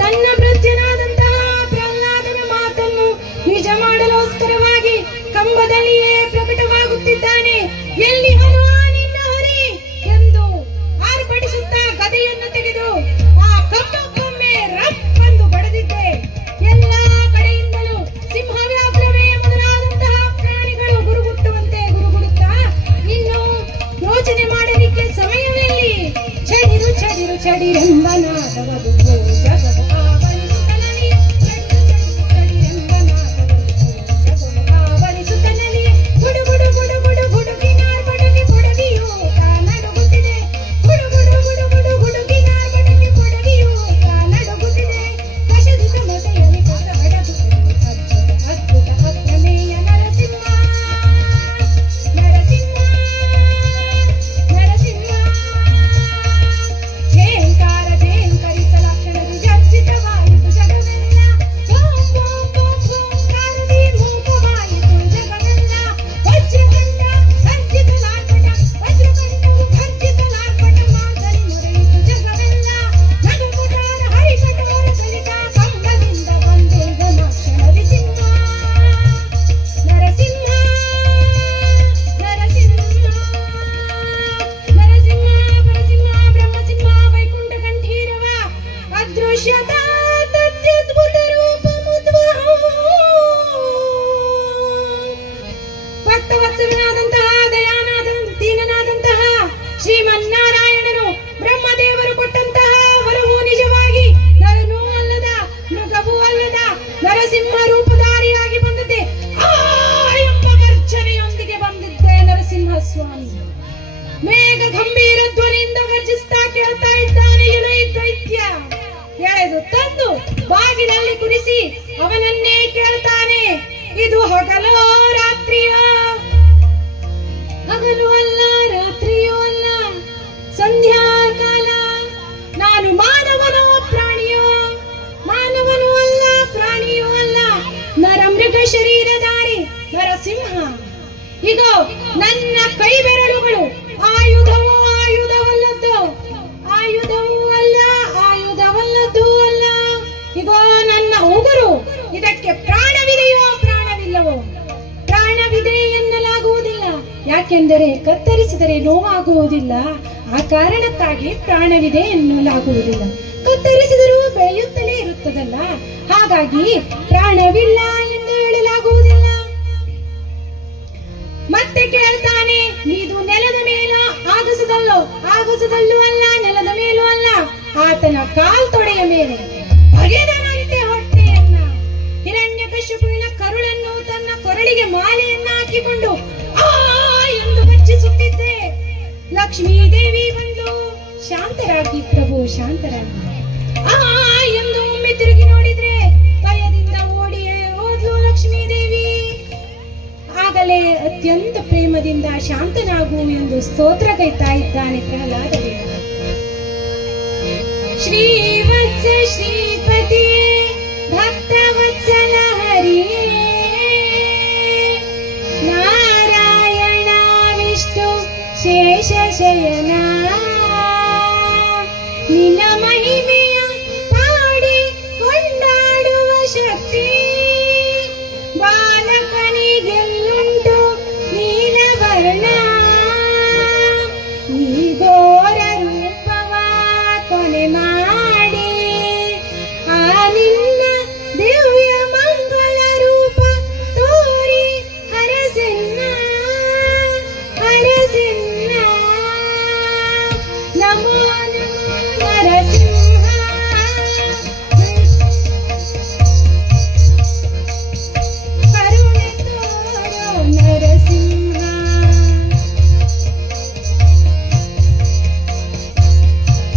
ತನ್ನ ಭೃತ್ಯನಾದಂತಹ ಪ್ರಹ್ಲಾದನ ಮಾತನ್ನು ನಿಜ ಮಾಡಲೋಸ್ಕರವಾಗಿ ಕಂಬದಲ್ಲಿಯೇ ಪ್ರಕಟವಾಗುತ್ತಿದ್ದಾನೆ ಎಲ್ಲಿ ಹನುಮ ನಿನ್ನ ಹರಿ ಎಂದು ಆರ್ಭಟಿಸುತ್ತಾ ಗದೆಯನ್ನು ತೆಗೆದು ಆ ಕಂಬಕ್ಕೊಮ್ಮೆ ರಪ್ಪೆಂದು ಬಡಿದಿದ್ದೆ ಎಲ್ಲಾ ಕಡೆಯಿಂದಲೂ ಸಿಂಹವ್ಯಾಘ್ರವೇ ಮೊದಲಾದಂತಹ ಪ್ರಾಣಿಗಳು ಗುರುಗುಟ್ಟುವಂತೆ ಗುರುಗುಡುತ್ತಾ ಇನ್ನು ಯೋಚನೆ ಮಾಡಲಿಕ್ಕೆ ಸಮಯವೆಲ್ಲಿ ಚಡಿರು ಚಡಿರು ಚಡಿರೆಂಬ ನಾದವದು ಜಗವು ಆವರಿಸುತ್ತಲೇ ಚಡಿರೆಂಬ ನಾದವದು ಜಗವು ಆವರಿಸುತ್ತಲೇ ಗುಡು ಗುಡು ಗುಡು ಗುಡು ಗುಡುಗಿನಾರ್ ಬಡಗಿ ಬೊಡಗಿಯು ನಡುಗುತ್ತಿದೆ ಗುಡು ಗುಡು ಗುಡು ಗುಡು ಗುಡುಗಿನಾರ್ ಬಡಗಿ ಬೊಡಗಿಯು ನಡುಗುತ್ತಿದೆ ಕಶದುತ ಮೊದೆಯಲ್ಲಿ ಕಸ ಹಡದು ಅದ್ಭುತ ಅದ್ಭುತ ಅಪ್ರಮೇಯ ನರಸಿಂಹ ನರಸಿಂಹ ನರಸಿಂಹ ಝೇಂಕಾರ ಝೇಂಕರಿಸಲಾಕ್ಷಣ ವಿಜರ್ಜಿತವಾಯಿತು ಜಗವೆಲ್ಲ ಓಂ ಓಂ ಓಂ ಓಂಕಾರದಿ ಮೂಕವಾಯಿತು ಜಗವೆಲ್ಲ ವಜ್ರಖಂಡ ಭರ್ಜಿಸಲಾರ್ಪಟ ವಜ್ರಖಂಡವು ಭರ್ಜಿಸಲಾರ್ಪಟ ಮಾದರಿ ಮುರಿಯಿತು ಜಗವೆಲ್ಲ ನಗುಕುಟಾರ ಹರಿಕಟೋರ ಕಲಿತ ಕಂಬದಿಂದ ಬಂದಿಗ ಕ್ಷಣದಿ ಸಿಂಹ ನರಸಿಂಹ ನರಸಿಂಹ ನರಸಿಂಹ ಪರಸಿಂಹ ಬ್ರಹ್ಮಸಿಂಹ ವೈಕುಂಠ ಕಂಠೀರವ ಅದೃಶ್ಯತ ತದ್ಯದ್ಭುತ ರೂಪಮುದ್ವಹಂ ಭಕ್ತವತ್ಸಲನಾದಂತಹ ದೀನನಾದಂತಹ ಶ್ರೀಮನ್ನಾರಾಯಣನು ಬ್ರಹ್ಮದೇವರು ಕೊಟ್ಟಂತಹ ವರವು ನಿಜವಾಗಿ ನರನೂ ಅಲ್ಲದ ಮೃಗವೂ ಅಲ್ಲದ ನರಸಿಂಹ ರೂಪಧಾರಿಯಾಗಿ ಬಂದದ್ದೇ ಆ ಎಂಬ ಗರ್ಜನೆಯೊಂದಿಗೆ ಬಂದಿದ್ದೆ ನರಸಿಂಹ ಸ್ವಾಮಿ ಮೇಘ ಗಂಭೀರ ಧ್ವನಿಯಿಂದ ಗರ್ಜಿಸ್ತಾ ಕೇಳ್ತಾ ಇದ್ದಾನೆ ಇಲೈ ದೈತ್ಯ ಎಳೆದು ತಂದು ಬಾಗಿಲಲ್ಲಿ ಕುರಿಸಿ ಅವನನ್ನೇ ಕೇಳ್ತಾನೆ ಇದು ಹಗಲೋ ರಾತ್ರಿಯೋ ನನ್ನ ಕೈ ಬೆರಳುಗಳು ಆಯುಧವೂ ಆಯುಧವಲ್ಲದ್ದು, ಆಯುಧವೂ ಅಲ್ಲ ಆಯುಧವಲ್ಲದ್ದು ಅಲ್ಲ. ಇಗೋ ನನ್ನ ಉಗುರು, ಇದಕ್ಕೆ ಪ್ರಾಣವಿದೆಯೋ ಪ್ರಾಣವಿಲ್ಲವೋ? ಪ್ರಾಣವಿದೆ ಎನ್ನಲಾಗುವುದಿಲ್ಲ, ಯಾಕೆಂದರೆ ಕತ್ತರಿಸಿದರೆ ನೋವಾಗುವುದಿಲ್ಲ. ಆ ಕಾರಣಕ್ಕಾಗಿ ಪ್ರಾಣವಿದೆ ಎನ್ನಲಾಗುವುದಿಲ್ಲ. ಕತ್ತರಿಸಿದರೂ ಬೆಳೆಯುತ್ತಲೇ ಇರುತ್ತದಲ್ಲ, ಹಾಗಾಗಿ ಪ್ರಾಣವಿಲ್ಲ ಎಂದು ಹೇಳಲಾಗುವುದಿಲ್ಲ. ಮತ್ತೆ ಕೇಳ್ತಾನೆ, ಇದು ನೆಲದ ಮೇಲೋ ಆಗಸದಲ್ಲೋ? ಆಗಸದಲ್ಲೂ ಅಲ್ಲ, ನೆಲದ ಮೇಲೂ ಅಲ್ಲ. ಆತನ ಕಾಲ್ತೊಡೆಯ ಮೇಲೆ ಬಗೆದನಂತೆ ಹೊಟ್ಟೆಯನ್ನ, ಹಿರಣ್ಯಕಶಿಪುವಿನ ಕರುಳನ್ನು ತನ್ನ ಕೊರಳಿಗೆ ಮಾಲೆಯನ್ನ ಹಾಕಿಕೊಂಡು ಆ ಎಂದು ಗರ್ಜಿಸುತ್ತಿದ್ದೆ. ಲಕ್ಷ್ಮೀ ದೇವಿ ಬಂದು, ಶಾಂತರಾಗಿ ಪ್ರಭು ಶಾಂತರಾಗಿ ಆ ಎಂದು ಒಮ್ಮೆ ತಿರುಗಿ ನೋಡಿದ್ರೆ ಭಯದಿಂದ ಓಡಿಯೇ ಹೋದ್ಲು ಲಕ್ಷ್ಮೀ ದೇವಿ. ಆಗಲೇ ಅತ್ಯಂತ ಪ್ರೇಮದಿಂದ ಶಾಂತನಾಗು ಎಂದು ಸ್ತೋತ್ರಗೈತಾ ಇದ್ದಾನೆ ಪ್ರಹ್ಲಾದ ದೇವ. ಶ್ರೀವತ್ಸ ಶ್ರೀಪತಿ ಭಕ್ತವತ್ಸಲ ಹರಿಯೇ ನಾರಾಯಣ ವಿಷ್ಣು ಶೇಷ ಶಯನ, ನಿನ್ನ ಮಹಿಮೆಯ ಪಾಡಿ ಕೊಂಡಾಡುವ ಶಕ್ತಿ ಬಾಲಕನಿಗೆಲ್ಲುಂಟು ನೀಲವರ್ಣ. ಈ ಘೋರ ರೂಪವ ಕೊನೆ ಮಾಡಿ ಆ ನಿನ್ನ ದಿವ್ಯ ಮಂಗಲ ರೂಪ ತೋರಿ ಹರಸೆನ್ನ ಹರಸೆನ್ನ. ನಮೋ ನಮೋ ನರಸಿಂಹ, ಕರುಣೆ ತೋರೋ ನರಸಿಂಹ.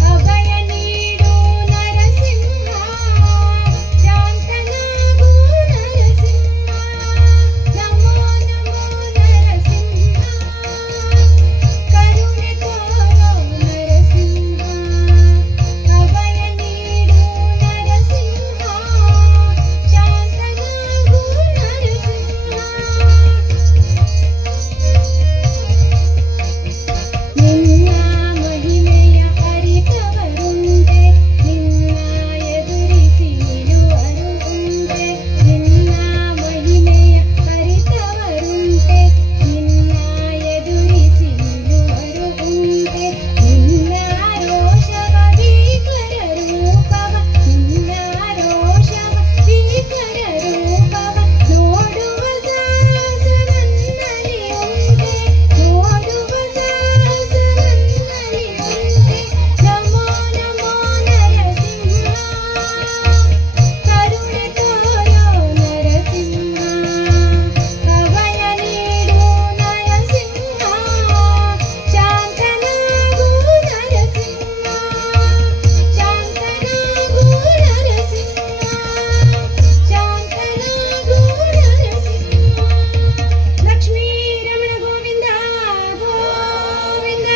ಅಭಯ ನೀಡು ನರಸಿಂಹ, ಶಾಂತನಾಗು ನರಸಿಂಹ. ನಮೋ ನಮೋ ನರಸಿಂಹ, ಕರುಣೆ ತೋರೋ ನರಸಿಂಹ. ಅಭಯ ನೀಡು ನರಸಿಂಹ, ಶಾಂತನಾಗು ನರಸಿಂಹ. ನಿನ್ನ ಮಹಿಮೆಯ ಅರಿತವರುಂಟೆ, ನಿನ್ನ ಎದುರಿಸಿ ನಿಲ್ಲುವರು ಉಂಟೆ. ನಿನ್ನ ಮಹಿಮೆಯ ಅರಿತವರುಂಟೆ, ನಿನ್ನ ಎದುರಿಸಿ ನಿಲ್ಲುವರು ಉಂಟೆ. ನಿನ್ನ ರೋಷವ ಭೀಕರ ರೂಪವ, ನಿನ್ನ ರೋಷವ ಭೀಕರ ರೂಪವ ನೋಡುವ ಸಾಹಸ ನನ್ನಲ್ಲಿ ಉಂಟೆ, ನೋಡುವ ಸಾಹಸ ನನ್ನಲ್ಲಿ ಉಂಟೆ. ನಮೋ ನಮೋ ನರಸಿಂಹ, ಕರುಣೆ ತೋರೋ ನರಸಿಂಹ. ಅಭಯ ನೀಡು ನರಸಿಂಹ, ಶಾಂತನಾಗು ನರಸಿಂಹ. ಶಾಂತನಾಗು ನರಸಿಂಹ, ಶಾಂತನಾಗು ನರಸಿಂಹ. ಲಕ್ಷ್ಮೀ ರಮಣ ಗೋವಿಂದ ಗೋವಿಂದ.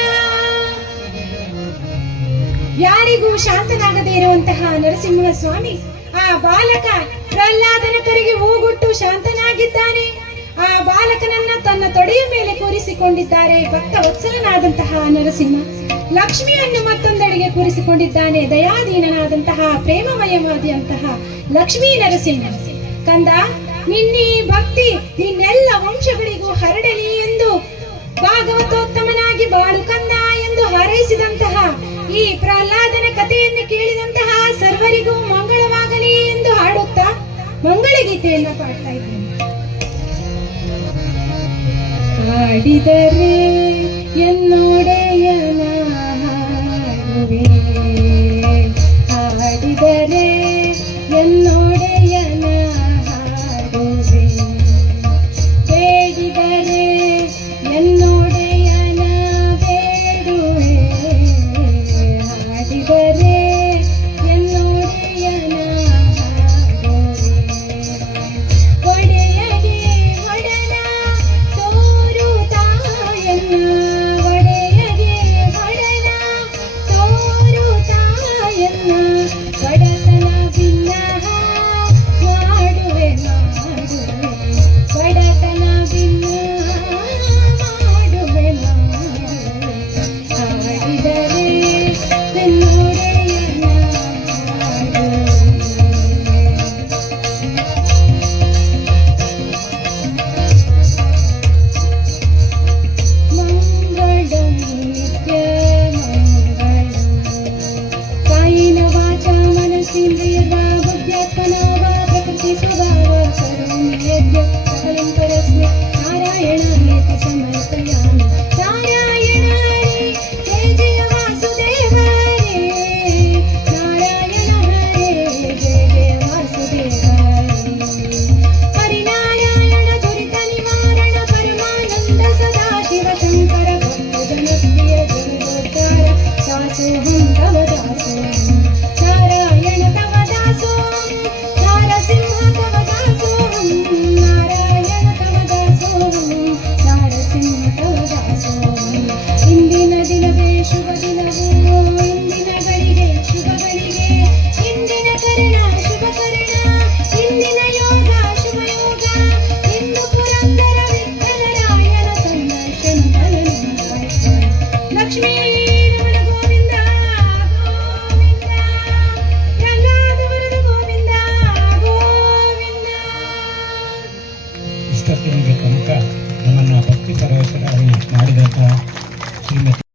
ಯಾರಿಗೂ ಶಾಂತನಾಗದೇ ಇರುವಂತಹ ನರಸಿಂಹ ಸ್ವಾಮಿ ಆ ಬಾಲಕ ಪ್ರಹ್ಲಾದನ ಕರೆಗೆ ಹೋಗೊಟ್ಟು ಶಾಂತನಾಗಿದ್ದಾನೆ. ಆ ಬಾಲಕನನ್ನ ತನ್ನ ತೊಡೆಯ ಮೇಲೆ ಕೂರಿಸಿಕೊಂಡಿದ್ದಾರೆ ಭಕ್ತ ವತ್ಸಲನಾದಂತಹ ನರಸಿಂಹ. ಲಕ್ಷ್ಮಿಯನ್ನು ಮತ್ತೊಂದೆಡೆಗೆ ಕೂರಿಸಿಕೊಂಡಿದ್ದಾನೆ ದಯಾದೀನನಾದಂತಹ ಪ್ರೇಮಮಯವಾದಂತಹ ಲಕ್ಷ್ಮೀ ನರಸಿಂಹ. ಕಂದ, ನಿನ್ನೀ ಭಕ್ತಿ ನಿನ್ನೆಲ್ಲ ವಂಶಗಳಿಗೂ ಹರಡಲಿ ಎಂದು ಭಾಗವತೋತ್ತಮನಾಗಿ ಬಾಳು ಕಂದ ಎಂದು ಹಾರೈಸಿದಂತಹ ಈ ಪ್ರಹ್ಲಾದನ ಕಥೆಯನ್ನು ಕೇಳಿದಂತಹ ಸರ್ವರಿಗೂ ಮಂಗಳವಾಗಲಿ ಎಂದು ಹಾಡುತ್ತಾ ಮಂಗಳಗೀತೆಯನ್ನು ಪಾಡ್ತಾ ಇದ್ದೇನೆ. ಹಾಡಿದರೆ ಎನ್ನೊಡೆಯನ ಹಾಡುವೆ, ಹಾಡಿದರೆ ಎನ್ನೊಡೆಯನ ಹಾಡುವೆ, ಬೇಡಿದರೆ ಎನ್ನೊಡೆಯನ ಬೇಡುವೆ, ಹಾಡಿದರೆ ಎನ್ನೊಡೆಯನ ಹಾಡುವೆ. ಒಡೆಯಗೆ ಒಡಲ ತೋರುತ್ತಾಯನ್ನ, ಒಡೆಯಗೆ ಒಡಲ ತೋರುತ್ತಾಯನ್ನ, दासोहं तव दासोहं नारायण तव दासोहं नारसिंह तव दासोहं नारायण तव दासोहं नारसिंह तव दासोहं ಇಂದಿನ ದಿನವೇ ಶುಭ ದಿನವೂ